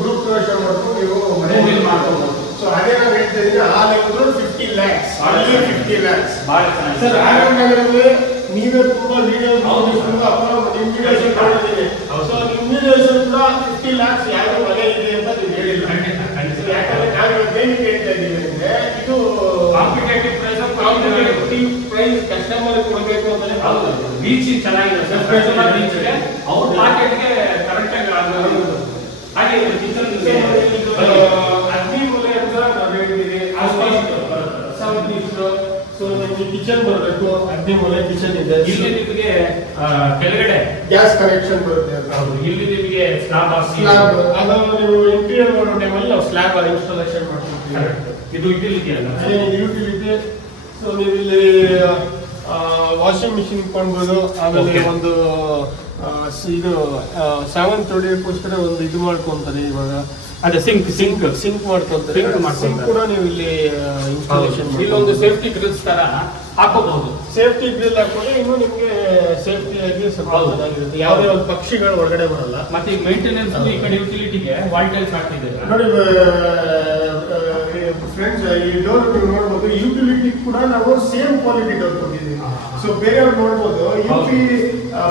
ಗ್ರೂಪ್ ಪ್ರವೇಶ ಮಾಡ್ಕೊಂಡು ನೀವು ಮನೆಯಲ್ಲಿ ಮಾಡ್ಕೋಬಹುದು. ಸೊ ಅದೇ ನಾವು ಹೇಳ್ತಾ ಇದ್ದೀನಿ, ಆಲ್ ಇನ್ಕ್ಲೂಡ್ 50 lakhs. ಅಲ್ಲಿ 50 lakhs. ಸರ್, ಆನಂದನಗರದಲ್ಲಿ ನೀವೇ ತುಂಬಾ ವಿಡಿಯೋಸ್ ತುಂಬಾ ಅಪ್ಲೋಡ್ ನಿಮ್ಮ ವಿಡಿಯೋಸ್ ನೋಡಿದ್ದೀನಿ. ಸೊ ನಿಮ್ಮ ವಿಡಿಯೋಸ್ ಕೂಡ 50 lakhs ಯಾವ್ದು ಮನೆ ಇದೆ ಅಂತ ನೀವು ಹೇಳಿಲ್ಲ. ಯಾಕಂದ್ರೆ ನಾವು ಇವತ್ತೇನು ಕೇಳ್ತಾ ಇದ್ದೀವಿ ಅಂದ್ರೆ, ಇದು ಕಾಂಪಿಟೇಟಿವ್ ಪ್ರೈಸ್ ಕಸ್ಟಮರ್ ಕೊಡಬೇಕು ಅಂತಾನೆ. ಹೌದು, ರೀಚ್ ಚೆನ್ನಾಗಿದೆ ಸರ್. ಕಸ್ಟಮರ್ ರೀಚ್ಗೆ ಅವ್ರ ಮಾರ್ಕೆಟ್ಗೆ ಕರೆಕ್ಟ್ ಆಗಿ ಆಗೋದು. ಹಾಗೆ ಕಿಚನ್ 10 ಮೂಲೆ ಅಂತ ನಾವು ಹೇಳಿದ್ದೀವಿ. ಸೊ ನಿಮಗೆ ಕಿಚನ್ ಬರಬೇಕು, 10 ಮೂಲೆ ಕಿಚನ್ ಇದೆ. ಇಲ್ಲಿ ನಿಮಗೆ ಕೆಳಗಡೆ ಗ್ಯಾಸ್ ಕನೆಕ್ಷನ್ ಬರುತ್ತೆ ಅಂತ. ಹೌದು, ಇಲ್ಲಿ ನಿಮಗೆ ಸ್ಲಾಬ್ ಸ್ಲಾಬ್ ಅದನ್ನು ನೀವು ಇಂಟೀರಿಯರ್ ಮಾಡೋ ಟೈಮಲ್ಲಿ ನಾವು ಸ್ಲಾಬ್ ಇನ್ಸ್ಟಾಲೇಷನ್ ಮಾಡ್ಕೊಡ್ತೀವಿ. ಇದು ಯುಟಿಲಿಟಿ ಅಲ್ಲ, ಅದೇ ಯುಟಿಲಿಟಿ. ಸೊ ನೀವು ಇಲ್ಲಿ ವಾಷಿಂಗ್ ಮಿಷಿನ್ ಇಟ್ಕೊಳ್ಬೋದು. ಆಮೇಲೆ ಒಂದು ಇದು ಸಾಮಾನು ತೊಳೆಯೋಕ್ಕೋಸ್ಕರ ಒಂದು ಇದು ಮಾಡ್ಕೊಂತಾರೆ ಇವಾಗ. ಅದೇ ಸಿಂಕ್ ಮಾಡ್ಕೊಂತಾರೆ. ಸಿಂಕ್ ಕೂಡ ನೀವು ಇಲ್ಲಿ ಇನ್ಸ್ಟಾಲೇಷನ್ ಇಲ್ಲೊಂದು ಸೇಫ್ಟಿ ಗ್ರಿಲ್ಸ್ ತರ ಹಾಕೋಬಹುದು. ಸೇಫ್ಟಿ ಗ್ರಿಲ್ ಹಾಕೊಂಡ್ರೆ ಇನ್ನೂ ನಿಮಗೆ ಸೇಫ್ಟಿ ಆಗಿ ಸ್ವಲ್ಪ ಚೆನ್ನಾಗಿರುತ್ತೆ. ಯಾವುದೇ ಒಂದು ಪಕ್ಷಿಗಳು ಒಳಗಡೆ ಬರಲ್ಲ. ಮತ್ತೆ ಈಗ ಮೇಂಟೆನೆನ್ಸ್ ಈ ಕಡೆ ಯುಟಿಲಿಟಿಗೆ ವಾಲ್ ಟೈಲ್ಸ್ ಹಾಕ್ತಿದ್ದಾರೆ ನೋಡಿ ಫ್ರೆಂಡ್ಸ್, ಈ ಡೋರ್ ನೀವು ನೋಡ್ಬೋದು, ಯುಟಿಲಿಟಿ ಕೂಡ ನಾವು ಸೇಮ್ ಕ್ವಾಲಿಟಿ ಡೋರ್ ಕೊಟ್ಟಿದ್ದೀವಿ. ಸೊ ಬೇರೆಯವ್ರು ನೋಡ್ಬೋದು,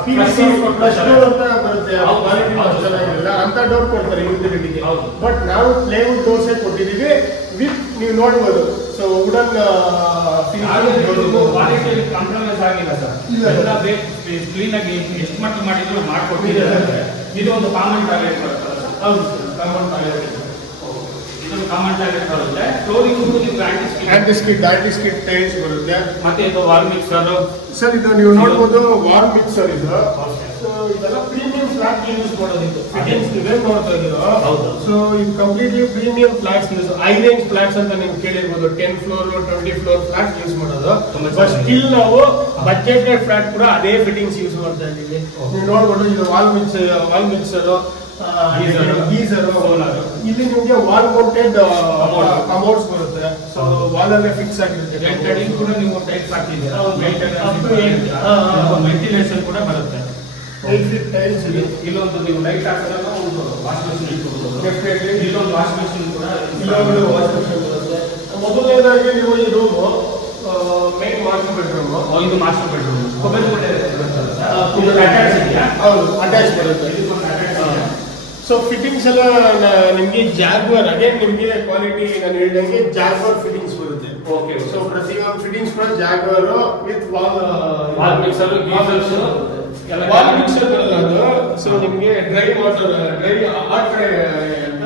PVC ಫ್ಲಶ್ ಡೋರ್ ಅಂತ ಬರುತ್ತೆ, ಕ್ವಾಲಿಟಿ ಚೆನ್ನಾಗಿರಲ್ಲ ಅಂತ ಡೋರ್ ಕೊಡ್ತಾರೆ ಯುಟಿಲಿಟಿಗೆ. ಬಟ್ ನಾವು ಪ್ಲೇವುಡ್ ಡೋರ್ಸೇ ಕೊಟ್ಟಿದ್ದೀವಿ ವಿತ್, ನೀವು ನೋಡ್ಬೋದು. ಸೊ ವುಡನ್ ಕ್ವಾಲಿಟಿ ಕಾಂಪ್ರಮೈಸ್ ಆಗಿಲ್ಲ ಸರ್. ಎಲ್ಲ ಕ್ಲೀನ್ ಆಗಿ ಎಷ್ಟು ಮಟ್ಟ ಮಾಡಿದ್ರು ಮಾಡ್ಕೊಟ್ಟಿದ್ದಾರೆ. ಇದು ಒಂದು ಕಾಮನ್ ಟಾಯ್ಲೆಟ್ ಬರುತ್ತೆ. ಹೌದು, ಕಾಮನ್ ಟಾಯ್ಲೆಟ್. ಇದೊಂದು ಕಾಮನ್ ಟಾಯ್ಲೆಟ್ ಬರುತ್ತೆ. ಫ್ಲೋರಿಂಗ್ ನೀವು ಆಂಟಿಸ್ಕಿಡ್ ಟೈಲ್ಸ್ ಬರುತ್ತೆ. ಮತ್ತೆ ಇದು ವಾಲ್ ಮಿಕ್ಸರ್. ಸರ್, ಇದು ನೀವು ನೋಡ್ಬೋದು, ವಾಲ್ ಮಿಕ್ಸರ್ ಇದು. ಸೊ ಇದೆಲ್ಲ ಪ್ರೀಮಿಯಂ ಫ್ಲಾಟ್ ಯೂಸ್ ಮಾಡೋದಿತ್ತು. ಫಿಟ್ಟಿಂಗ್ಸ್ ನೀವೇ ನೋಡ್ತಾ ಇದ್ದೀರೋ. ಸೊ ಇದು completely premium flats use. High range flats ಅಂತ ನೀವು ಕೇಳಿರ್ಬೋದು. 10 ಫ್ಲೋರ್ 20 ಫ್ಲೋರ್ ಫ್ಲಾಟ್ ಯೂಸ್ ಮಾಡೋದು. ಬಟ್ ಸ್ಟಿಲ್ ನಾವು ಬಜೆಟೆಡ್ ಫ್ಲಾಟ್ ಕೂಡ ಅದೇ ಫಿಟ್ಟಿಂಗ್ಸ್ ಯೂಸ್ ಮಾಡ್ತಾ ಇದ್ದೀವಿ. ನೀವು ನೋಡ್ಬೋದು, ಇದು ವಾಲ್ ಮಿಕ್ಸರ್, ಗೀಸರ್. ಇಲ್ಲಿ ನಿಮಗೆ ವಾಲ್ ಮೌಂಟೆಡ್ ಕಮೋಡ್ಸ್ ಬರುತ್ತೆ. ಸೊ ವಾಲ್ ಅಲ್ಲೇ ಫಿಕ್ಸ್ ಆಗಿರುತ್ತೆ. ಕೂಡ ನೀವು ಟೈಲ್ಸ್ ಹಾಕಿದ್ದೀರಾ, ವೆಂಟಿಲೇಷನ್ ಕೂಡ ಬರುತ್ತೆ. ಟೈಲ್ಸ್ ಇದೆ. ಇಲ್ಲೊಂದು ನೀವು ಲೈಟ್ ಹಾಕಿದಾಗ ಒಂದು ವಾಶ್ ಮಿಷಿನ್ ಇಟ್ಕೊಳ್ಬೋದು. ಇಲ್ಲೊಂದು ವಾಶ್ ಮಿಷಿನ್ ಕೂಡ ಬರುತ್ತೆ. ಮೊದಲನೇದಾಗಿ ನೀವು ಈ ರೂಮು ಮೇನ್ ಮಾಸ್ಟರ್ ಬೆಡ್ರೂಮ್. ಇದು ಮಾಸ್ಟರ್ ಬೆಡ್ರೂಮ್. ಹೌದು, ಅಟ್ಯಾಚ್ ಬರುತ್ತೆ. ಸೊ ಫಿಟ್ಟಿಂಗ್ಸ್ ಎಲ್ಲ ನಿಮಗೆ ಜಾಗ್ವರ್, ಅಗೇನ್ ನಿಮಗೆ ಕ್ವಾಲಿಟಿ ನಾನು ಹೇಳಿದಂಗೆ ಜಾಗ್ವರ್ ಫಿಟ್ಟಿಂಗ್ಸ್ ಬರುತ್ತೆ. ಓಕೆ. ಸೊ ಪ್ರತಿಯೊಂದು ಫಿಟ್ಟಿಂಗ್ಸ್ ಕೂಡ jaguar with wall mixer, geysers ಎಲ್ಲ. ವಾಲ್ ಮಿಕ್ಸರ್ ಬರಲ್ಲ ಅದು. ಸೊ ನಿಮಗೆ ಡ್ರೈ ವಾಟರ್, ಹಾಟ್ ಡ್ರೈ ಅಂತ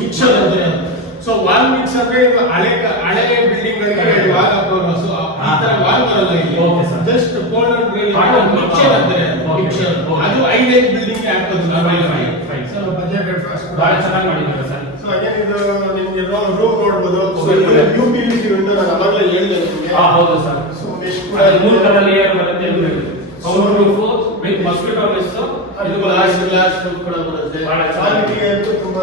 ಮಿಕ್ಸರ್ ಅಂದ್ರೆ. ಸೊ ವಾಲ್ ಮಿಕ್ಸರ್ ಹಳೆ ಬಿಲ್ಡಿಂಗ್ ಗಳಿಗೆ ವಾಲ್ ಹಾಕೋದು. ಸೊ ಆ ತರ ವಾಲ್ ಬರಲ್ಲ ಇಲ್ಲಿ. Just cold and dry mixer ಅಂದ್ರೆ ಮಿಕ್ಸರ್. ಅದು 5 ಬಿಲ್ಡಿಂಗ್ ಹಾಕೋದು. ಸೊ ಬಜೆಟ್ ಬಹಳ ಚೆನ್ನಾಗಿ ಮಾಡಿದ್ದಾರೆ ಸರ್. ಸೊ ಅಗೇನ್ ಇದು ನಿಮಗೆ ರೂಮ್ ನೋಡ್ಬೋದು. ಸೊ ಇದು UPVC ವಿಂಡೋ ನಾನು ಅವಾಗಲೇ ಹೇಳಿದೆ ನಿಮಗೆ. ಹೌದು ಸರ್. ಸೊ ಎಷ್ಟು ಮೂರು ತರ ಲೇಯರ್ ಬರುತ್ತೆ. ಸೊ ಗ್ಲಾಸ್ ಕೂಡ ಬರುತ್ತೆ. ಬಹಳ ಕ್ವಾಲಿಟಿ ಅಂತೂ ತುಂಬಾ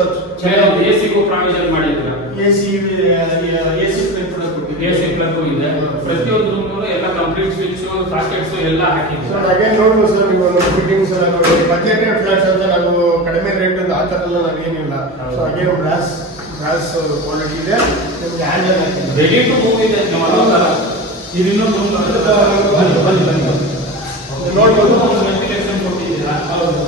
ಎಸಿಗೂ ಪ್ರಾವಿಷನ್ ಮಾಡಿದ್ರ. ಎಸಿ ಪ್ಲೇಟ್ ಕೂಡ ಕೊಟ್ಟಿದ್ದೀವಿ. ಎಸಿ ಪ್ಲಗ್ ಇದೆ. ಪ್ರತಿಯೊಂದು ರೂಮ್ ಎಲ್ಲ ಕಂಪ್ಲೀಟ್ ಸ್ವಿಚ್ ಸಾಕೆಟ್ಸ್ ಎಲ್ಲ ಹಾಕಿದ್ದೀವಿ. ಸರ್ ಹಾಗೆ ನೋಡ್ಬೋದು ಸರ್, ನೀವು ನಮ್ಮ ಫಿಟ್ಟಿಂಗ್ಸ್ ಎಲ್ಲ ನೋಡಿ. ಬಜೆಟೆಡ್ ಫ್ಲಾಟ್ಸ್ ಅಂತ ನಾವು ಕಡಿಮೆ ರೇಟ್ ಆ ಥರ ಎಲ್ಲ ನಾವೇನಿಲ್ಲ. ಸೊ ಹಾಗೆ ಬ್ರಾಸ್ ಕ್ವಾಲಿಟಿ ಇದೆ. ನಿಮಗೆ ಹ್ಯಾಂಡಲ್ ಹಾಕಿದ್ದೀವಿ. ರೆಡಿ ಟು ಮೂವ್ ಇದೆ. ಇದು ಇನ್ನೊಂದು ರೂಮ್ ಬನ್ನಿ ನೋಡ್ಬೋದು. ವೆಂಟಿಲೇಷನ್ ಕೊಟ್ಟಿದ್ದೀರಾ,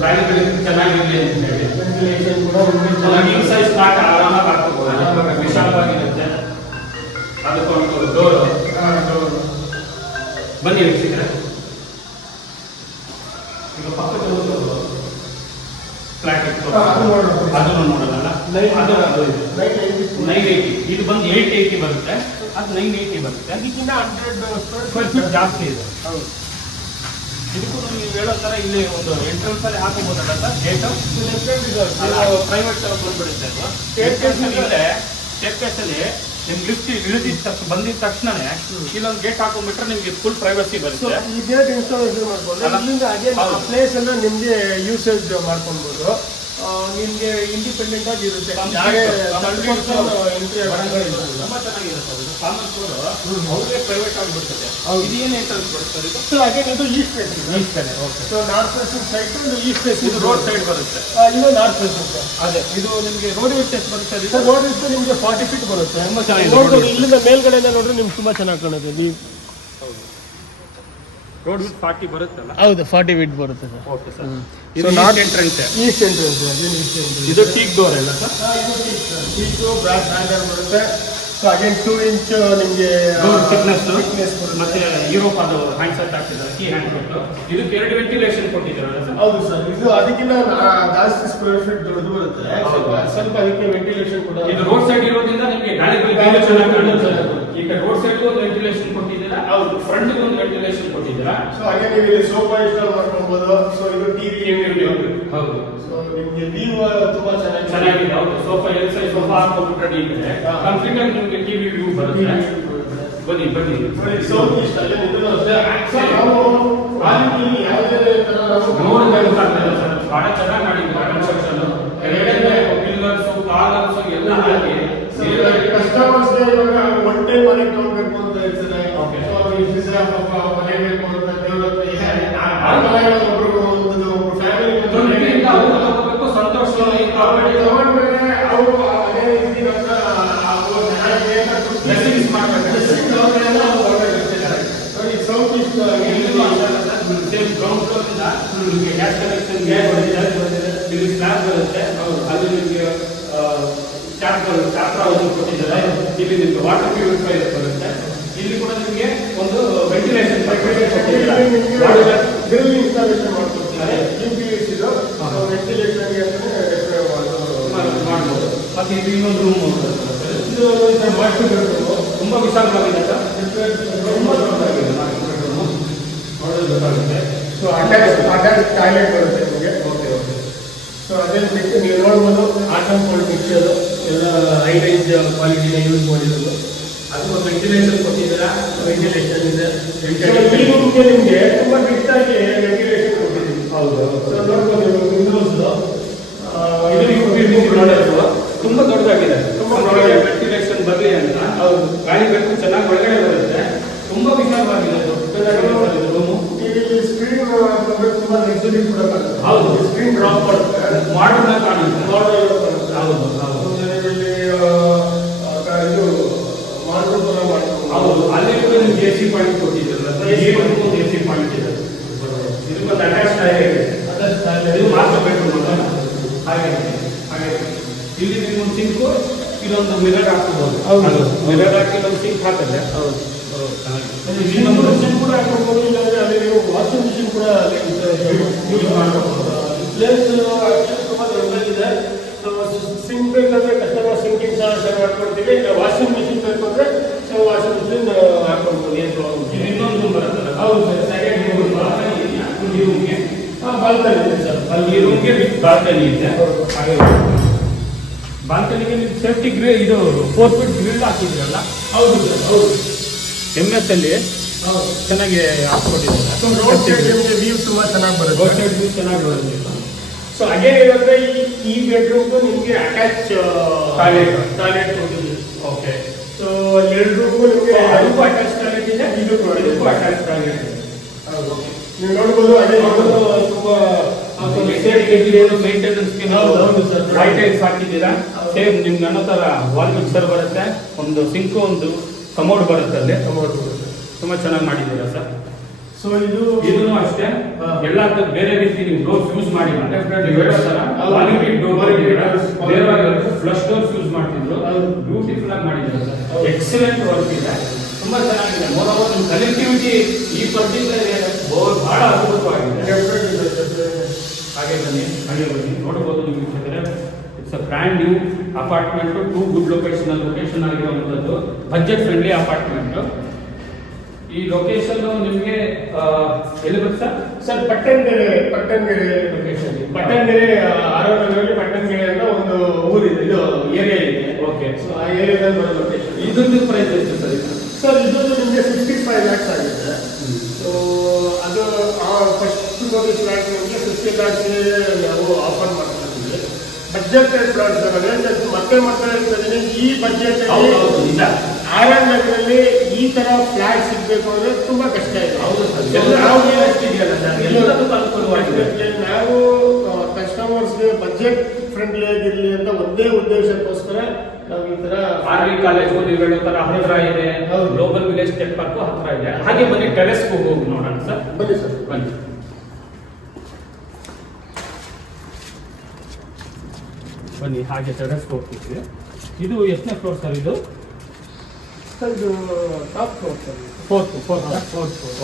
ಗಾಳಿಗಳಿಗೆ ಚೆನ್ನಾಗಿರಲಿ ಅಂತ ಹೇಳಿ. ವೆಂಟಿಲೇಷನ್ ಕೂಡ ಚೆನ್ನಾಗಿ ಸೈಜ್ ಕಾಟ್ ಆರಾಮಾಗಿ ಹಾಕಬಹುದು, ವಿಶಾಲವಾಗಿರುತ್ತೆ. ಅದಕ್ಕೊಂದು ಡೋರ್. ಬನ್ನಿ ವೀಕ್ಷಕರೇ, ಈಗ ಪಕ್ಕದ ಫ್ಲಾಟ್ ಇತ್ತು ಅದನ್ನು ನೋಡೋದಲ್ಲ. ಅದು 980, ಇದು ಬಂದು 880 ಬರುತ್ತೆ. ಅದು 980 ಬರುತ್ತೆ. ಅದಕ್ಕಿಂತ 100 ಸ್ಕ್ವೇರ್ ಫೀಟ್ ಜಾಸ್ತಿ ಇದೆ. ಹೌದು. ಇದಕ್ಕೂ ನೀವು ಹೇಳೋ ಥರ ಇಲ್ಲಿ ಒಂದು ಎಂಟ್ರೆನ್ಸ್ ಅಲ್ಲಿ ಹಾಕಬಹುದಲ್ಲ ಸರ್ ಗೇಟ್? ಪ್ರೈವೇಟ್ ಬಂದ್ಬಿಡುತ್ತೆ ಅದು. ಸ್ಟೇರ್ಕೇಸ್ ಅಲ್ಲಿ ನಿಮ್ಗೆ ಲಿಫ್ಟ್ ಬಂದಿದ ತಕ್ಷಣನೇ ಇಲ್ಲೊಂದು ಗೇಟ್ ಹಾಕೊಂಡ್ಬಿಟ್ರೆ ನಿಮ್ಗೆ ಫುಲ್ ಪ್ರೈವಸಿ ಬರುತ್ತೆ. ಈ ಗೇಟ್ ಇನ್ಸ್ಟಾಲೇಷನ್ ಮಾಡ್ಕೊಂಡು ಇಲ್ಲಿಂದ ಹಾಗೆ ಪ್ಲೇಸ್ ಅನ್ನ ನಿಮ್ಗೆ ಯೂಸೇಜ್ ಮಾಡ್ಕೊಳ್ಬೋದು. ನಿಮ್ಗೆ ಇಂಡಿಪೆಂಡೆಂಟ್ ಆಗಿ ಇರುತ್ತೆ. ಎಂಟ್ರಿ ತುಂಬಾ ಚೆನ್ನಾಗಿರುತ್ತೆ. ಅದು ಕಾಮನ್ ಫ್ಲೋರ್ ಅವ್ರಿಗೆ ಪ್ರೈವೇಟ್ ಆಗಿಬಿಡ್ತದೆ. ಇದೇನು ಎಂಟ್ರೆನ್ಸ್ ಬರುತ್ತೆ ಇದು? ಹಾಗೆ ಇದು ಈಸ್ಟ್ ಫೇಸ್ ಈಸ್ಟ್ ಕಡೆ. Okay. So north facing side east face ಇದು ರೋಡ್ ಸೈಡ್ ಬರುತ್ತೆ. ಇದು ನಾರ್ತ್ ಫೇಸಿಂಗ್. ಅದೇ ಇದು ನಿಮಗೆ ರೋಡ್ ವಿಡ್ತ್ ಎಷ್ಟು ಬರುತ್ತೆ? ಸರ್ ರೋಡ್ ವಿಡ್ತ್ ನಿಮಗೆ 40 ಫೀಟ್ ಬರುತ್ತೆ. ತುಂಬಾ ಚೆನ್ನಾಗಿದೆ. ನೋಡ್ಬೋದು, ಇಲ್ಲಿಂದ ಮೇಲ್ಗಡೆಯಿಂದ ನೋಡ್ರೆ ನಿಮ್ಗೆ ತುಂಬಾ ಚೆನ್ನಾಗಿ ಕಾಣುತ್ತೆ. ನೀವು ರೋಡ್ ವಿಡ್ತ್ 40 ಬರುತ್ತಲ್ಲ? ಹೌದು, 40 ಫೀಟ್ ಬರುತ್ತೆ ಸರ್. Okay sir. ಇದು ನಾರ್ತ್ ಎಂಟ್ರೆನ್ಸ್. East entrance. ಇದು ಟೀಕ್ ಡೋರ್ ಅಲ್ಲ ಸರ್? ಇದು ಬ್ರಾಸ್ ಹ್ಯಾಂಡಲ್ ಬರುತ್ತೆ. ಸೊ ಅಗೇನ್ 2 ಇಂಚ್ ನಿಮಗೆ ಡೋರ್ ಥಿಕ್ನೆಸ್ ಬರುತ್ತೆ. ಮತ್ತೆ ಯುರೋಪ್ ಅದು ಹ್ಯಾಂಡ್ ಸೆಟ್ ಆಗ್ತಿದ್ದಾರೆ, ಕೀ ಹ್ಯಾಂಡ್ ಸೆಟ್. ಇದಕ್ಕೆ 2 ವೆಂಟಿಲೇಷನ್ ಕೊಟ್ಟಿದ್ದಾರೆ ಸರ್? ಹೌದು ಸರ್. ಇದು ಅದಕ್ಕಿಂತ ಜಾಸ್ತಿ ಸ್ಕ್ವೇರ್ ಫೀಟ್ ದೊಡ್ಡದು ಬರುತ್ತೆ. ಸ್ವಲ್ಪ ಅದಕ್ಕೆ ವೆಂಟಿಲೇಷನ್ ಕೂಡ. ಇದು ರೋಡ್ ಸೈಡ್ ಇರೋದ್ರಿಂದ ನಿಮಗೆ ಗಾಳಿ ಚೆನ್ನಾಗಿ ಕಾಣುತ್ತೆ. ಈಗ ರೋಡ್ ಸೈಡ್ ಒಂದು ವೆಂಟಿಲೇಷನ್ ಕೊಟ್ಟಿದ್ದೀರಾ, ಹೌದು. ಫ್ರಂಟ್ ಒಂದು ವೆಂಟಿಲೇಷನ್ ಕೊಟ್ಟಿದ್ದೀರಾ. ಸೊ ಹಾಗೆ ನೀವು ಇಲ್ಲಿ ಸೋಫಾ ಇನ್ಸ್ಟಾಲ್ ಮಾಡ್ಕೊಬಹುದು. ಸೊ ಇದು ಟಿವಿ. ಹೌದು. ಸೊ ನಿಮಗೆ ವ್ಯೂ ತುಂಬಾ ಚೆನ್ನಾಗಿದೆ. ಹೌದು. ಸೋಫಾ ಎಲ್ ಸೈಜ್ ಸೋಫಾ ಹಾಕೊಂಡ್ಬಿಟ್ರೆ ಇದೆ. ಕಂಪ್ಲೀಟ್ ಆಗಿ ನಿಮಗೆ ಟಿವಿ ವ್ಯೂ ಬರುತ್ತೆ. ಬನ್ನಿ ಬನ್ನಿ. ಸೌತ್ ಈಸ್ಟ್ ಅಲ್ಲಿ ಇದನ್ನು ಅಷ್ಟೇ. ನಾವು ಕ್ವಾಲಿಟಿ ಯಾವುದೇ ತರ ನೋಡಿದ್ರೆ ಗೊತ್ತಾಗ್ತದೆ ಸರ್. ಬಹಳ ಚೆನ್ನಾಗಿ ಮಾಡಿದ್ದಾರೆ ಕನ್ಸ್ಟ್ರಕ್ಷನ್. ಕೆಳಗಡೆ ಪಿಲ್ಲರ್ಸ್ ಕಾಲಮ್ಸ್ ಎಲ್ಲ ಹಾಕಿ ಕಸ್ಟಮರ್ಸ್ಗೆ ಇವಾಗ ಒನ್ ಟೈಮ್ ಮನೆ ತಗೊಳ್ಬೇಕು ಅಂತ ಹೇಳ್ತಾರೆ. Okay. ಮನೆ ಬೇಕು ಅಂತ ದೇವ್ರ ಹತ್ರ ಒಬ್ರು ಒಂದು ಫ್ಯಾಮಿಲಿ ತಗೋಬೇಕು, ಸಂತೋಷವಾಗಿ ತಗೊಂಡ್ಮೇಲೆ ಅವರು ಅದೇ ರೀತಿ ಬ್ಲೆಸ್ಸಿಂಗ್ಸ್ ಮಾಡ್ಬೇಕು. South east same ground floor ಇಂದ ನಿಮಗೆ ಗ್ಯಾಸ್ ಕನೆಕ್ಷನ್ ಇಲ್ಲಿ ಸ್ಲ್ಯಾಬ್ ಬರುತ್ತೆ. ಅಲ್ಲಿ ನಿಮಗೆ ಟ್ಯಾಪ್ ಬರುತ್ತೆ, ಟ್ಯಾಪ್ ಕೊಟ್ಟಿದ್ದಾರೆ. ಇಲ್ಲಿ ನಿಮಗೆ ವಾಟರ್ ಪ್ಯೂರಿಫೈಯರ್ ಬರುತ್ತೆ. ಇಲ್ಲಿ ಕೂಡ ನಿಮಗೆ ಒಂದು ವೆಂಟಿಲೇಷನ್ ಗ್ರಿಲ್ ಇನ್ಸ್ಟಾಲೇಷನ್ ಮಾಡ್ಕೊಡ್ತಾರೆ. UPVC ವೆಂಟಿಲೇಷನ್ ಮಾಡ್ಬೋದು. ಮತ್ತೆ ಇದು ಇನ್ನೊಂದು ರೂಮ್ ಇದು ಮಾಸ್ಟರ್ ಬೆಡ್ರೂಮ್. ತುಂಬಾ ವಿಶಾಲವಾಗಿದೆ ಸರ್. ತುಂಬಾ ದೊಡ್ಡದಾಗಿದೆ ನೋಡೋದು ಗೊತ್ತಾಗುತ್ತೆ. ಸೊ ಅಟ್ಯಾಚ್ ಟಾಯ್ಲೆಟ್ ಬರುತ್ತೆ ನಿಮಗೆ. Okay okay. ಸೊ ಅದೇ ಬಿಟ್ಟು ನೀವು ನೋಡ್ಬೋದು ಆಟಮ್ ಕೋಲ್ಡ್ ಮಿಕ್ಸರ್ ಎಲ್ಲ ಹೈ ರೇಂಜ್ ಕ್ವಾಲಿಟಿನ ಯೂಸ್ ಮಾಡಿರೋದು. ಅದು ವೆಂಟಿಲೇಷನ್ ಕೊಟ್ಟಿದ್ದೀರಾ? ವೆಂಟಿಲೇಷನ್ ಇದೆ. ಈ ರೂಮ್ಗೆ ನಿಮಗೆ ತುಂಬ ಬಿಟ್ಟಾಗಿ ವೆಂಟಿಲೇಷನ್ ಕೊಟ್ಟಿದ್ದೀವಿ. ಹೌದು. ಸೊ ನೋಡ್ಬೋದು ನೀವು ವಿಂಡೋಸ್ ಇದು ತುಂಬಾ ದೊಡ್ಡದಾಗಿದೆ. ತುಂಬಾ ವೆಂಟಿಲೇಷನ್ ಬರಲಿ ಅಂತ. ಹೌದು. ಗಾಳಿ ಬೆಳಕು ಚೆನ್ನಾಗಿ ಒಳಗಡೆ ಬರುತ್ತೆ. ತುಂಬಾ ವಿಶಾಲವಾಗಿದೆ ರೂಮು. ಇಲ್ಲಿ ಸ್ಕ್ರೀನ್ ತುಂಬಾ ಲಕ್ಸುರಿ ಕೂಡ ಬರುತ್ತೆ. ಹೌದು. ಸ್ಕ್ರೀನ್ ಡ್ರಾಪ್ ಮಾಡುತ್ತೆ. ಮಾಡರ್ನ್ ಆಗಿ ಕಾಣುತ್ತೆ. ಮಾಡರ್ನ್ ಬರುತ್ತೆ. ಹೌದು ಹೌದು. ಇಲ್ಲಿ ಇದು ಮಾಡ್ಕೊಂಡು ಕೂಡ ಮಾಡ್ಕೊಂಡು. ಹೌದು. ಅಲ್ಲೇ ಕೂಡ ನಿಮ್ಗೆ AC ಪಾಯಿಂಟ್ ಕೊಟ್ಟಿದ್ದೀರಲ್ಲ ಸರ್? ಒಂದು AC ಪಾಯಿಂಟ್ ಇದೆ. ಇದು ಒಂದು ಅಟ್ಯಾಚ್ ಟಾಯ್ಲೆಟ್ ಇದೆ. ಇದು ಮಾಸ್ಟರ್ ಬೆಡ್ರೂಮ್ ಅಲ್ಲ? ಹಾಗೆ ಹಾಗೆ ಇಲ್ಲಿ ನಿಮ್ಗೊಂದು ಸಿಂಕು, ಇಲ್ಲೊಂದು ಮಿರರ್ ಹಾಕಬಹುದು. ಹೌದು. ಮಿರರ್ ಹಾಕಿ ಒಂದು ಸಿಂಕ್ ಹಾಕಿದ್ರೆ ಹೌದು. ಇನ್ನೊಂದು ಮಿಷಿನ್ ಕೂಡ ಹಾಕೋಬಹುದು. ಇಲ್ಲಾಂದ್ರೆ ಅಲ್ಲಿ ನೀವು ವಾಷಿಂಗ್ ಮಿಷಿನ್ ಕೂಡ ಯೂಸ್ ಮಾಡಬಹುದು. ಪ್ಲೇಸ್ ತುಂಬಾ ದೊಡ್ಡದಾಗಿದೆ. ಸೊ ಸಿಂಕ್ ಬೇಕಂದ್ರೆ ಕಸ್ಟಮರ್ ಸಿಂಕಿಂಗ್ ಸಹ ಮಾಡ್ಕೊಡ್ತೀವಿ. ಈಗ ವಾಷಿಂಗ್ ಮಿಷಿನ್ ಬೇಕು ಅಂದ್ರೆ ಸೊ ವಾಷಿಂಗ್ ಮಿಷಿನ್ ಹಾಕೊಳ್ಬೋದು. ಏನು ಪ್ರಾಬ್ಲಮ್. ಇದು ಇನ್ನೊಂದು ರೂಮ್ ಬರುತ್ತಲ್ಲ? ಹೌದು ಸರ್. ಸೆಕೆಂಡ್ ರೂಮ್ ಬಾಲ್ಕನಿ ಇದೆಯಾ? ಈ ರೂಮ್ಗೆ ಬಾಲ್ಕನಿ ಇದೆ ಸರ್. ಅಲ್ಲಿ ಈ ರೂಮ್ಗೆ ವಿತ್ ಬಾಲ್ಕನಿ ಇದೆ. ಹಾಗೆ ಬಾಲ್ಕನಿಗೆ ನೀವು ಸೇಫ್ಟಿ ಗ್ರಿಲ್ ಇದು 4 ಫೀಟ್ ಗ್ರಿಲ್ ಹಾಕಿದ್ರಲ್ಲ? ಹೌದು ಸರ್. ಹೌದು. MS ಅಲ್ಲಿ ಹೌದು. ಚೆನ್ನಾಗಿ ಹಾಕ್ಕೊಟ್ಟಿದ್ದಾರೆ. ರೋಡ್ ಸೈಡ್ ನಿಮಗೆ ವ್ಯೂ ತುಂಬಾ ಚೆನ್ನಾಗಿ ರೋಡ್ ಬರುತ್ತೆ. ಸೈಡ್ ವ್ಯೂ ಚೆನ್ನಾಗಿ ಬರುತ್ತೆ. ಸೊ ಅಗೇನ್ ಏನಂದ್ರೆ ಈ ಬೆಡ್ರೂಮ್ ನಿಮಗೆ ಅಟ್ಯಾಚ್ ಟಾಯ್ಲೆಟ್ ಹೋಗಿದೆ. ಓಕೆ. ಸೊ 2 ರೂಮ್ ನಿಮಗೆ ಅದಕ್ಕೂ ಅಟ್ಯಾಚ್ ಟಾಯ್ಲೆಟ್ ಇದೆ, ಇದಕ್ಕೂ ಅಟ್ಯಾಚ್ ಟಾಯ್ಲೆಟ್ ಇದೆ. ಹೌದು. ನೀವು ನೋಡ್ಬೋದು ಅದೇ ತುಂಬಾ ಮೇಂಟೆನೆನ್ಸ್ಗೆ ಹೌದು ಸರ್. ಟೈಲ್ಸ್ ಹಾಕಿದ್ದೀರಾ. ಸೇಮ್ ನಿಮ್ಗೆ ಅನ್ನೋ ಥರ ವಾಲ್ ಮಿಕ್ಸರ್ ಬರುತ್ತೆ, ಒಂದು ಸಿಂಕು, ಒಂದು ಕಮೋಡ್ ಬರುತ್ತೆ ಅಲ್ಲಿ. ತುಂಬಾ ಚೆನ್ನಾಗಿ ಮಾಡಿದ್ದೀರಾ ಸರ್. ಸೊ ಇದು ಇದನ್ನು ಅಷ್ಟೇ ಎಲ್ಲ ಬೇರೆ ರೀತಿ ನೀವು ಡೋರ್ಸ್ ಯೂಸ್ ಮಾಡಿ ಫ್ಲಶ್ ಡೋರ್ಸ್ ಯೂಸ್ ಮಾಡ್ತಿದ್ರು. ಬ್ಯೂಟಿಫುಲ್ ಆಗಿ ಮಾಡಿದ್ದಾರೆ ಸರ್. ಎಕ್ಸಲೆಂಟ್ ವರ್ಕ್ ಇದೆ, ತುಂಬಾ ಚೆನ್ನಾಗಿದೆ. ಮೋರೋವರ್ ನಿಮ್ಮ ಕನೆಕ್ಟಿವಿಟಿ ಈ ಪರ್ಟಿಕ್ಯುಲರ್ ಬಹಳ ಅದ್ಭುತವಾಗಿದೆ. ಹಾಗೆ ಬನ್ನಿ ನೋಡಬಹುದು ನೀವು ವೀಕ್ಷಕರೇ. It's a brand new apartment, 2 good location ಆಗಿರುವಂಥದ್ದು, ಬಜೆಟ್ ಫ್ರೆಂಡ್ಲಿ ಅಪಾರ್ಟ್ಮೆಂಟ್. ಈ ಲೊಕೇಶನ್ ನಿಮಗೆ ಎಲ್ಲಿ ಬರುತ್ತೆ ಸರ್? ಪಟ್ಟಣಗೆರೆ ಲೊಕೇಶನ್. ಪಟ್ಟಣಗೆರೆ ಆರೋಗ್ಯದಲ್ಲಿ ಪಟ್ಟಣಗೆರೆ ಅಂತ ಒಂದು ಊರಿದೆ, ಇದು ಏರಿಯಾ ಇದೆ. ಓಕೆ. ಸೊ ಆ ಏರಿಯಾದಲ್ಲಿ ಬರೋ ಲೊಕೇಶನ್. ಇದ್ರದ್ದು ಪ್ರೈಸ್ ಎಷ್ಟು ಸರ್? ಸರ್ ಇದು ನಿಮಗೆ 55 lakhs ಆಗಿದೆ. ಸೊ ಅದು ಫಸ್ಟ್ ಫ್ಲಾಟ್ ನಿಮಗೆ 50 lakhs ನಾವು ಆಫರ್ ಮಾಡ್ತಾ ಇದ್ದೀವಿ. ಬಜೆಟ್ ಫ್ಲಾಟ್ಸ್ ಮತ್ತೆ ಹೇಳ್ತಾ ಈ ಬಜೆಟ್ ಆರ್.ಆರ್. ನಗರಲ್ಲಿ ಈ ತರ ಫ್ಲಾಟ್ ಸಿಗಬೇಕು ಅಂದ್ರೆ ತುಂಬಾ ಕಷ್ಟ ಇದೆ. ನಾವು ಕಸ್ಟಮರ್ಸ್ಗೆ ಬಜೆಟ್ ಫ್ರೆಂಡ್ಲಿ ಆಗಿರ್ಲಿ ಅಂತ ಒಂದೇ ಉದ್ದೇಶಕ್ಕೋಸ್ಕರ ನಾವು ಈ ತರ ಆರ್ವಿ ಕಾಲೇಜು ನೀವು ಹೇಳೋ ತರ ಹತ್ರ ಇದೆ, ಗ್ಲೋಬಲ್ ವಿಲೇಜ್ ಟೆಕ್ ಪಾರ್ಕ್ ಹತ್ರ ಇದೆ. ಹಾಗೆ ಬನ್ನಿ ಟೆರೆಸ್ ಹೋಗಿ ನೋಡೋಣ ಸರ್. ಬನ್ನಿ ಸರ್, ಬನ್ನಿ. ಬನ್ನಿ ಹಾಗೆ ಟೆರೆಸ್ ಹೋಗ್ತಿದ್ವಿ. ಇದು ಎಷ್ಟನೇ ಫ್ಲೋರ್ ಸರ್? ಇದು ಇದು top floor sir. Fourth.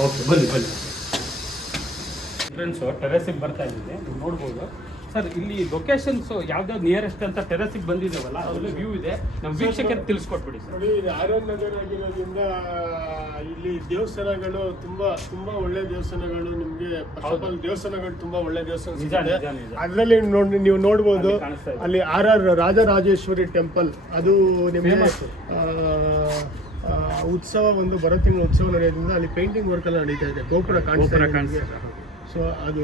Okay, ಬನ್ನಿ. ಫ್ರೆಂಡ್ಸು ಟೆರೆಸಿಗೆ ಬರ್ತಾ ಇದ್ದೀನಿ, ನೀವು ನೋಡ್ಬೋದು ಸರ್. ಇಲ್ಲಿ ಲೊಕೇಶನ್ಸ್ ಯಾವ್ದಾವ್ದು ನಿಯರೆಸ್ಟ್ ಅಂತ ಟೆರೆಸಿಗೆ ಬಂದಿದ್ದೇವಲ್ಲ, ಅದರಲ್ಲಿ ವ್ಯೂ ಇದೆ. ನಮ್ಮ ವೀಕ್ಷಕರಿಗೆ ತಿಳಿಸ್ಕೊಟ್ಬಿಡಿ ಸರ್. ನೋಡಿ, ಇದು ಆರ್.ಆರ್. ನಗರ ಆಗಿರೋದ್ರಿಂದ ಇಲ್ಲಿ ದೇವಸ್ಥಾನಗಳು ತುಂಬಾ ಒಳ್ಳೆ ದೇವಸ್ಥಾನಗಳು ನಿಮ್ಗೆ ದೇವಸ್ಥಾನಗಳು ತುಂಬಾ ಒಳ್ಳೆ ದೇವಸ್ಥಾನ ಸಿಗುತ್ತೆ. ಅದರಲ್ಲಿ ನೀವು ನೋಡ್ಬೋದು ಅಲ್ಲಿ ಆರ್.ಆರ್. ರಾಜರಾಜೇಶ್ವರಿ ಟೆಂಪಲ್, ಅದು ನಿಮಗೆ ಉತ್ಸವ, ಒಂದು ಬರೋ ತಿಂಗಳ ಉತ್ಸವ ನಡೆಯೋದ್ರಿಂದ ಅಲ್ಲಿ ಪೇಂಟಿಂಗ್ ವರ್ಕ್ ಎಲ್ಲ ನಡೀತಾ ಇದೆ. ಗೋಪುರ ಕಾಣಿಸ್ತಾ. ಸೊ ಅದು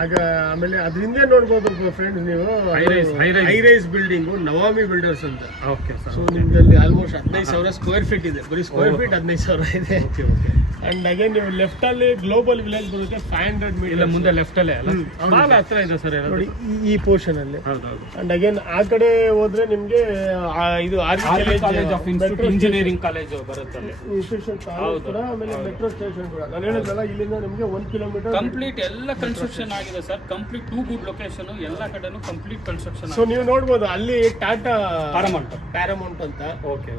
ಆಗ ಆಮೇಲೆ ಅದರಿಂದ ನೋಡ್ಬೋದು ಫ್ರೆಂಡ್ಸ್ ನೀವು high rise building Navami builders ಅಂತ. Okay sir. ಸೊ ನಿಮ್ದಲ್ಲಿ ಆಲ್ಮೋಸ್ಟ್ 15,000 ಸ್ಕ್ವೇರ್ ಫೀಟ್ ಇದೆ. ಬರೀ ಸ್ಕ್ವೇರ್ ಫೀಟ್ 15,000 ಇದೆ. ಅಂಡ್ ಅಗೇನ್ ನೀವು ಲೆಫ್ಟ್ ಅಲ್ಲಿ ಗ್ಲೋಬಲ್ ವಿಲೇಜ್ ಬರುತ್ತೆ 500 ಮೀಟರ್ ಮುಂದೆ ಲೆಫ್ಟ್ ಅಲ್ಲೇ ಅಲ್ಲ, ಬಹಳ ಹತ್ರ ಇದೆ ಸರ್ ನೋಡಿ ಈ ಪೋರ್ಷನ್ ಅಲ್ಲಿ. ಹೌದೌದು. ಅಂಡ್ ಅಗೇನ್ ಆ ಕಡೆ ಹೋದ್ರೆ ನಿಮ್ಗೆ ಇದು ಕಾಲೇಜ್ ಆಫ್ ಇಂಜಿನಿಯರಿಂಗ್ ಕಾಲೇಜ್ ಬರುತ್ತೆ ಅಲ್ಲಿ. ಇನ್ಸ್ಟಿಟ್ಯೂಷನ್ ಕೂಡ, ಆಮೇಲೆ ಮೆಟ್ರೋ ಸ್ಟೇಷನ್ ಕೂಡ. ನಾನು ಹೇಳಿದ್ರಲ್ಲ, ಇಲ್ಲಿಂದ ನಿಮ್ಗೆ 1 ಕಿಲೋಮೀಟರ್ ಕಂಪ್ಲೀಟ್ ಎಲ್ಲ ಕನ್ಸ್ಟ್ರಕ್ಷನ್ ಆಗಿದೆ ಸರ್. ಕಂಪ್ಲೀಟ್ 2 ಗುಡ್ ಲೊಕೇಶನ್, ಎಲ್ಲ ಕಡೆನೂ ಕಂಪ್ಲೀಟ್ ಕನ್ಸ್ಟ್ರಕ್ಷನ್. ಸೊ ನೀವು ನೋಡ್ಬೋದು ಅಲ್ಲಿ ಟಾಟಾ ಪ್ಯಾರಮೌಂಟ್ ಅಂತ. ಓಕೆ.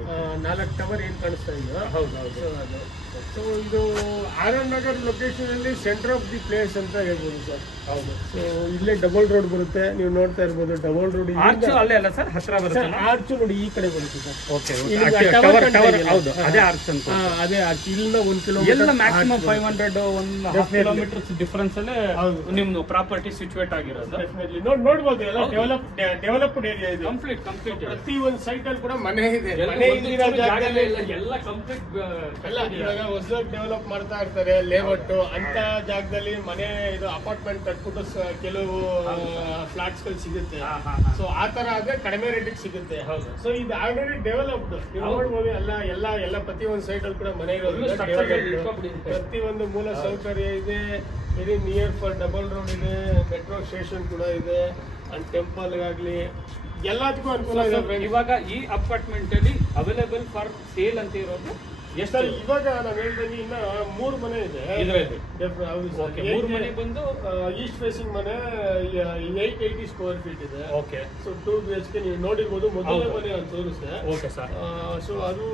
4 ಟವರ್ ಏನ್ ಕಾಣಿಸ್ತಾ ಇದೆಯೋ. ಹೌದು. ಸೊ ಇದು ಆರ್.ಆರ್. ನಗರ್ ಲೊಕೇಶನ್ ಅಲ್ಲಿ ಸೆಂಟರ್ ಆಫ್ ದಿ ಪ್ಲೇಸ್ ಅಂತ ಹೇಳ್ಬೋದು ಸರ್. ಹೌದು. ಸೊ ಇಲ್ಲೇ ಡಬಲ್ ರೋಡ್ ಬರುತ್ತೆ, ನೀವು ನೋಡ್ತಾ ಇರ್ಬೋದು. ಡಬಲ್ ರೋಡ್ ಅಲ್ಲೇ ಅಲ್ಲ ಸರ್, ಹತ್ರ ಬರುತ್ತೆ. ಆರ್ಚ್ ನೋಡಿ ಈ ಕಡೆ ಬರುತ್ತೆ ಸರ್. ಓಕೆ. ಹೌದು, ಅದೇ ಆರ್ಚ್ ಅಂತ. ಅದೇ ಆರ್ಚ್. ಇಲ್ಲಿಂದ 1 ಕಿಲೋಮೀಟರ್, ಎಲ್ಲ ಮ್ಯಾಕ್ಸಿಮಮ್ 500 1 ಕಿಲೋಮೀಟರ್ಸ್ ಡಿಫರೆನ್ಸ್ ಅಲ್ಲೇ ನಿಮ್ದು ಪ್ರಾಪರ್ಟಿ ಸಿಚುವೇಟ್ ಆಗಿರೋದು. ನೋಡ್ಬೋದು. ಎಲ್ಲ ಡೆವಲಪ್ಡ್ ಏರಿಯಾ ಇದೆ. ಕಂಪ್ಲೀಟ್ ಪ್ರತಿ ಒಂದು ಸೈಟ್ ಅಲ್ಲಿ ಕೂಡ ಮನೆ ಇದೆ. ಎಲ್ಲ ಕಂಪ್ಲೀಟ್ ಹೊಸದಾಗಿ ಡೆವಲಪ್ ಮಾಡ್ತಾ ಇರ್ತಾರೆ ಲೇಔಟ್. ಅಂತ ಜಾಗದಲ್ಲಿ ಮನೆ, ಇದು ಅಪಾರ್ಟ್ಮೆಂಟ್ ಕಟ್ಬಿಟ್ಟು ಕೆಲವು ಫ್ಲಾಟ್ಸ್ ಗಳು ಸಿಗುತ್ತೆ. ಸೊ ಆ ತರ ಆದ್ರೆ ಕಡಿಮೆ ರೇಟಿಗೆ ಸಿಗುತ್ತೆ. ಸೊ ಇದು ಆಲ್ರೆಡಿ ಡೆವಲಪ್ಡ್. ನೀವು ನೋಡ್ಬೋದು ಎಲ್ಲ ಪ್ರತಿ ಒಂದು ಸೈಟ್ ಅಲ್ಲಿ ಕೂಡ ಮನೆ ಇರೋದು. ಪ್ರತಿ ಒಂದು ಮೂಲ ಸೌಕರ್ಯ ಇದೆ. Very near for double road ಇದೆ, ಮೆಟ್ರೋ ಸ್ಟೇಷನ್ ಕೂಡ ಇದೆ. ಅಂಡ್ ಟೆಂಪಲ್ ಆಗಲಿ ಎಲ್ಲದಕ್ಕೂ ಅನುಕೂಲ ಇದೆ. ಇವಾಗ ಈ ಅಪಾರ್ಟ್ಮೆಂಟ್ ಅಲ್ಲಿ ಅವೈಲೇಬಲ್ ಫಾರ್ ಸೇಲ್ ಅಂತ ಇರೋದು ಎಷ್ಟು? ಇವಾಗ ನಾನು ಹೇಳ್ತೀನಿ, ಇನ್ನ 3 ಮನೆ ಇದೆ ಇದರಲ್ಲಿ. 3 ಮನೆ ಬಂದು ಈಸ್ಟ್ ಫೇಸಿಂಗ್ ಮನೆ 880 ಸ್ಕ್ವೇರ್ ಫೀಟ್ ಇದೆ. ಓಕೆ. ಸೊ 2 BHK ನೀವು ನೋಡಿರ್ಬೋದು. ಮೊದಲನೇ ಮನೆ ಅಂತ ತೋರಿಸಿದೆ. Okay sir. ಸೊ ಅದು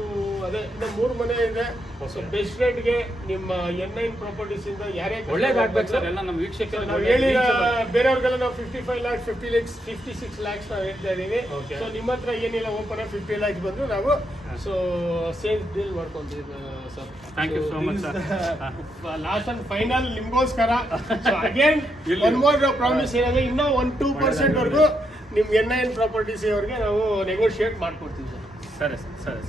ಅದೇ ಇನ್ನು 3 ಮನೆ ಇದೆ. ಸೊ ಬೆಸ್ಟ್ ರೇಟ್ಗೆ ನಿಮ್ಮ N9 ಪ್ರಾಪರ್ಟೀಸ್ ಇಂದ ಯಾರೇ ಒಳ್ಳೇದಾಗ್ಬೇಕು ಸರ್. ಎಲ್ಲ ನಮ್ಮ ವೀಕ್ಷಕರು ನಾವು ಹೇಳಿ ಬೇರೆಯವ್ರಿಗೆಲ್ಲ ನಾವು 55 lakhs 56 lakhs ನಾವು ಹೇಳ್ತಾ ಇದೀವಿ. ಸೊ ನಿಮ್ಮ ಹತ್ರ ಏನಿಲ್ಲ, ಓಪನ್ 50 lakhs ಬಂದು ನಾವು ಸೊ ಸೇಲ್ಸ್ ಡೀಲ್ ಮಾಡ್ಕೊಂತೀವಿ ಸರ್. Thank you so much sir. Last and final ನಿಮ್ಗೋಸ್ಕರ ಅಗೇನ್ ಒನ್ ಮೋರ್ ಪ್ರಾಮಿಸ್ ಏನಂದ್ರೆ ಇನ್ನೂ 1-2% ವರೆಗೂ ನಿಮ್ N9 ಪ್ರಾಪರ್ಟೀಸ್ ಅವ್ರಿಗೆ ನಾವು ನೆಗೋಷಿಯೇಟ್ ಮಾಡ್ಕೊಡ್ತೀವಿ ಸರ್. ಸರಿ ಸರ್.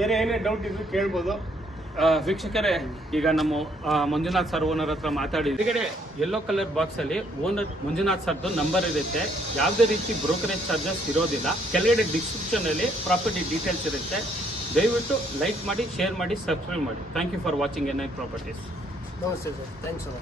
ಬೇರೆ ಏನೇ ಡೌಟ್ ಇದ್ರು ಕೇಳ್ಬೋದು. ವೀಕ್ಷಕರೇ, ಈಗ ನಮ್ಮ ಮಂಜುನಾಥ್ ಸರ್ ಓನರ್ ಹತ್ರ ಮಾತಾಡಿ ಕೆಳಗಡೆ ಯೆಲ್ಲೋ ಕಲರ್ ಬಾಕ್ಸ್ ಅಲ್ಲಿ ಓನರ್ ಮಂಜುನಾಥ್ ಸರ್ದು ನಂಬರ್ ಇರುತ್ತೆ. ಯಾವುದೇ ರೀತಿ ಬ್ರೋಕರೇಜ್ ಚಾರ್ಜಸ್ ಇರೋದಿಲ್ಲ. ಕೆಳಗಡೆ ಡಿಸ್ಕ್ರಿಪ್ಷನ್ ಅಲ್ಲಿ ಪ್ರಾಪರ್ಟಿ ಡೀಟೇಲ್ಸ್ ಇರುತ್ತೆ. ದಯವಿಟ್ಟು ಲೈಕ್ ಮಾಡಿ, ಶೇರ್ ಮಾಡಿ, ಸಬ್ಸ್ಕ್ರೈಬ್ ಮಾಡಿ. Thank you for watching NI properties. ನಮಸ್ತೆ ಸರ್, ಥ್ಯಾಂಕ್ಸ್ ಅಲ್ಲ.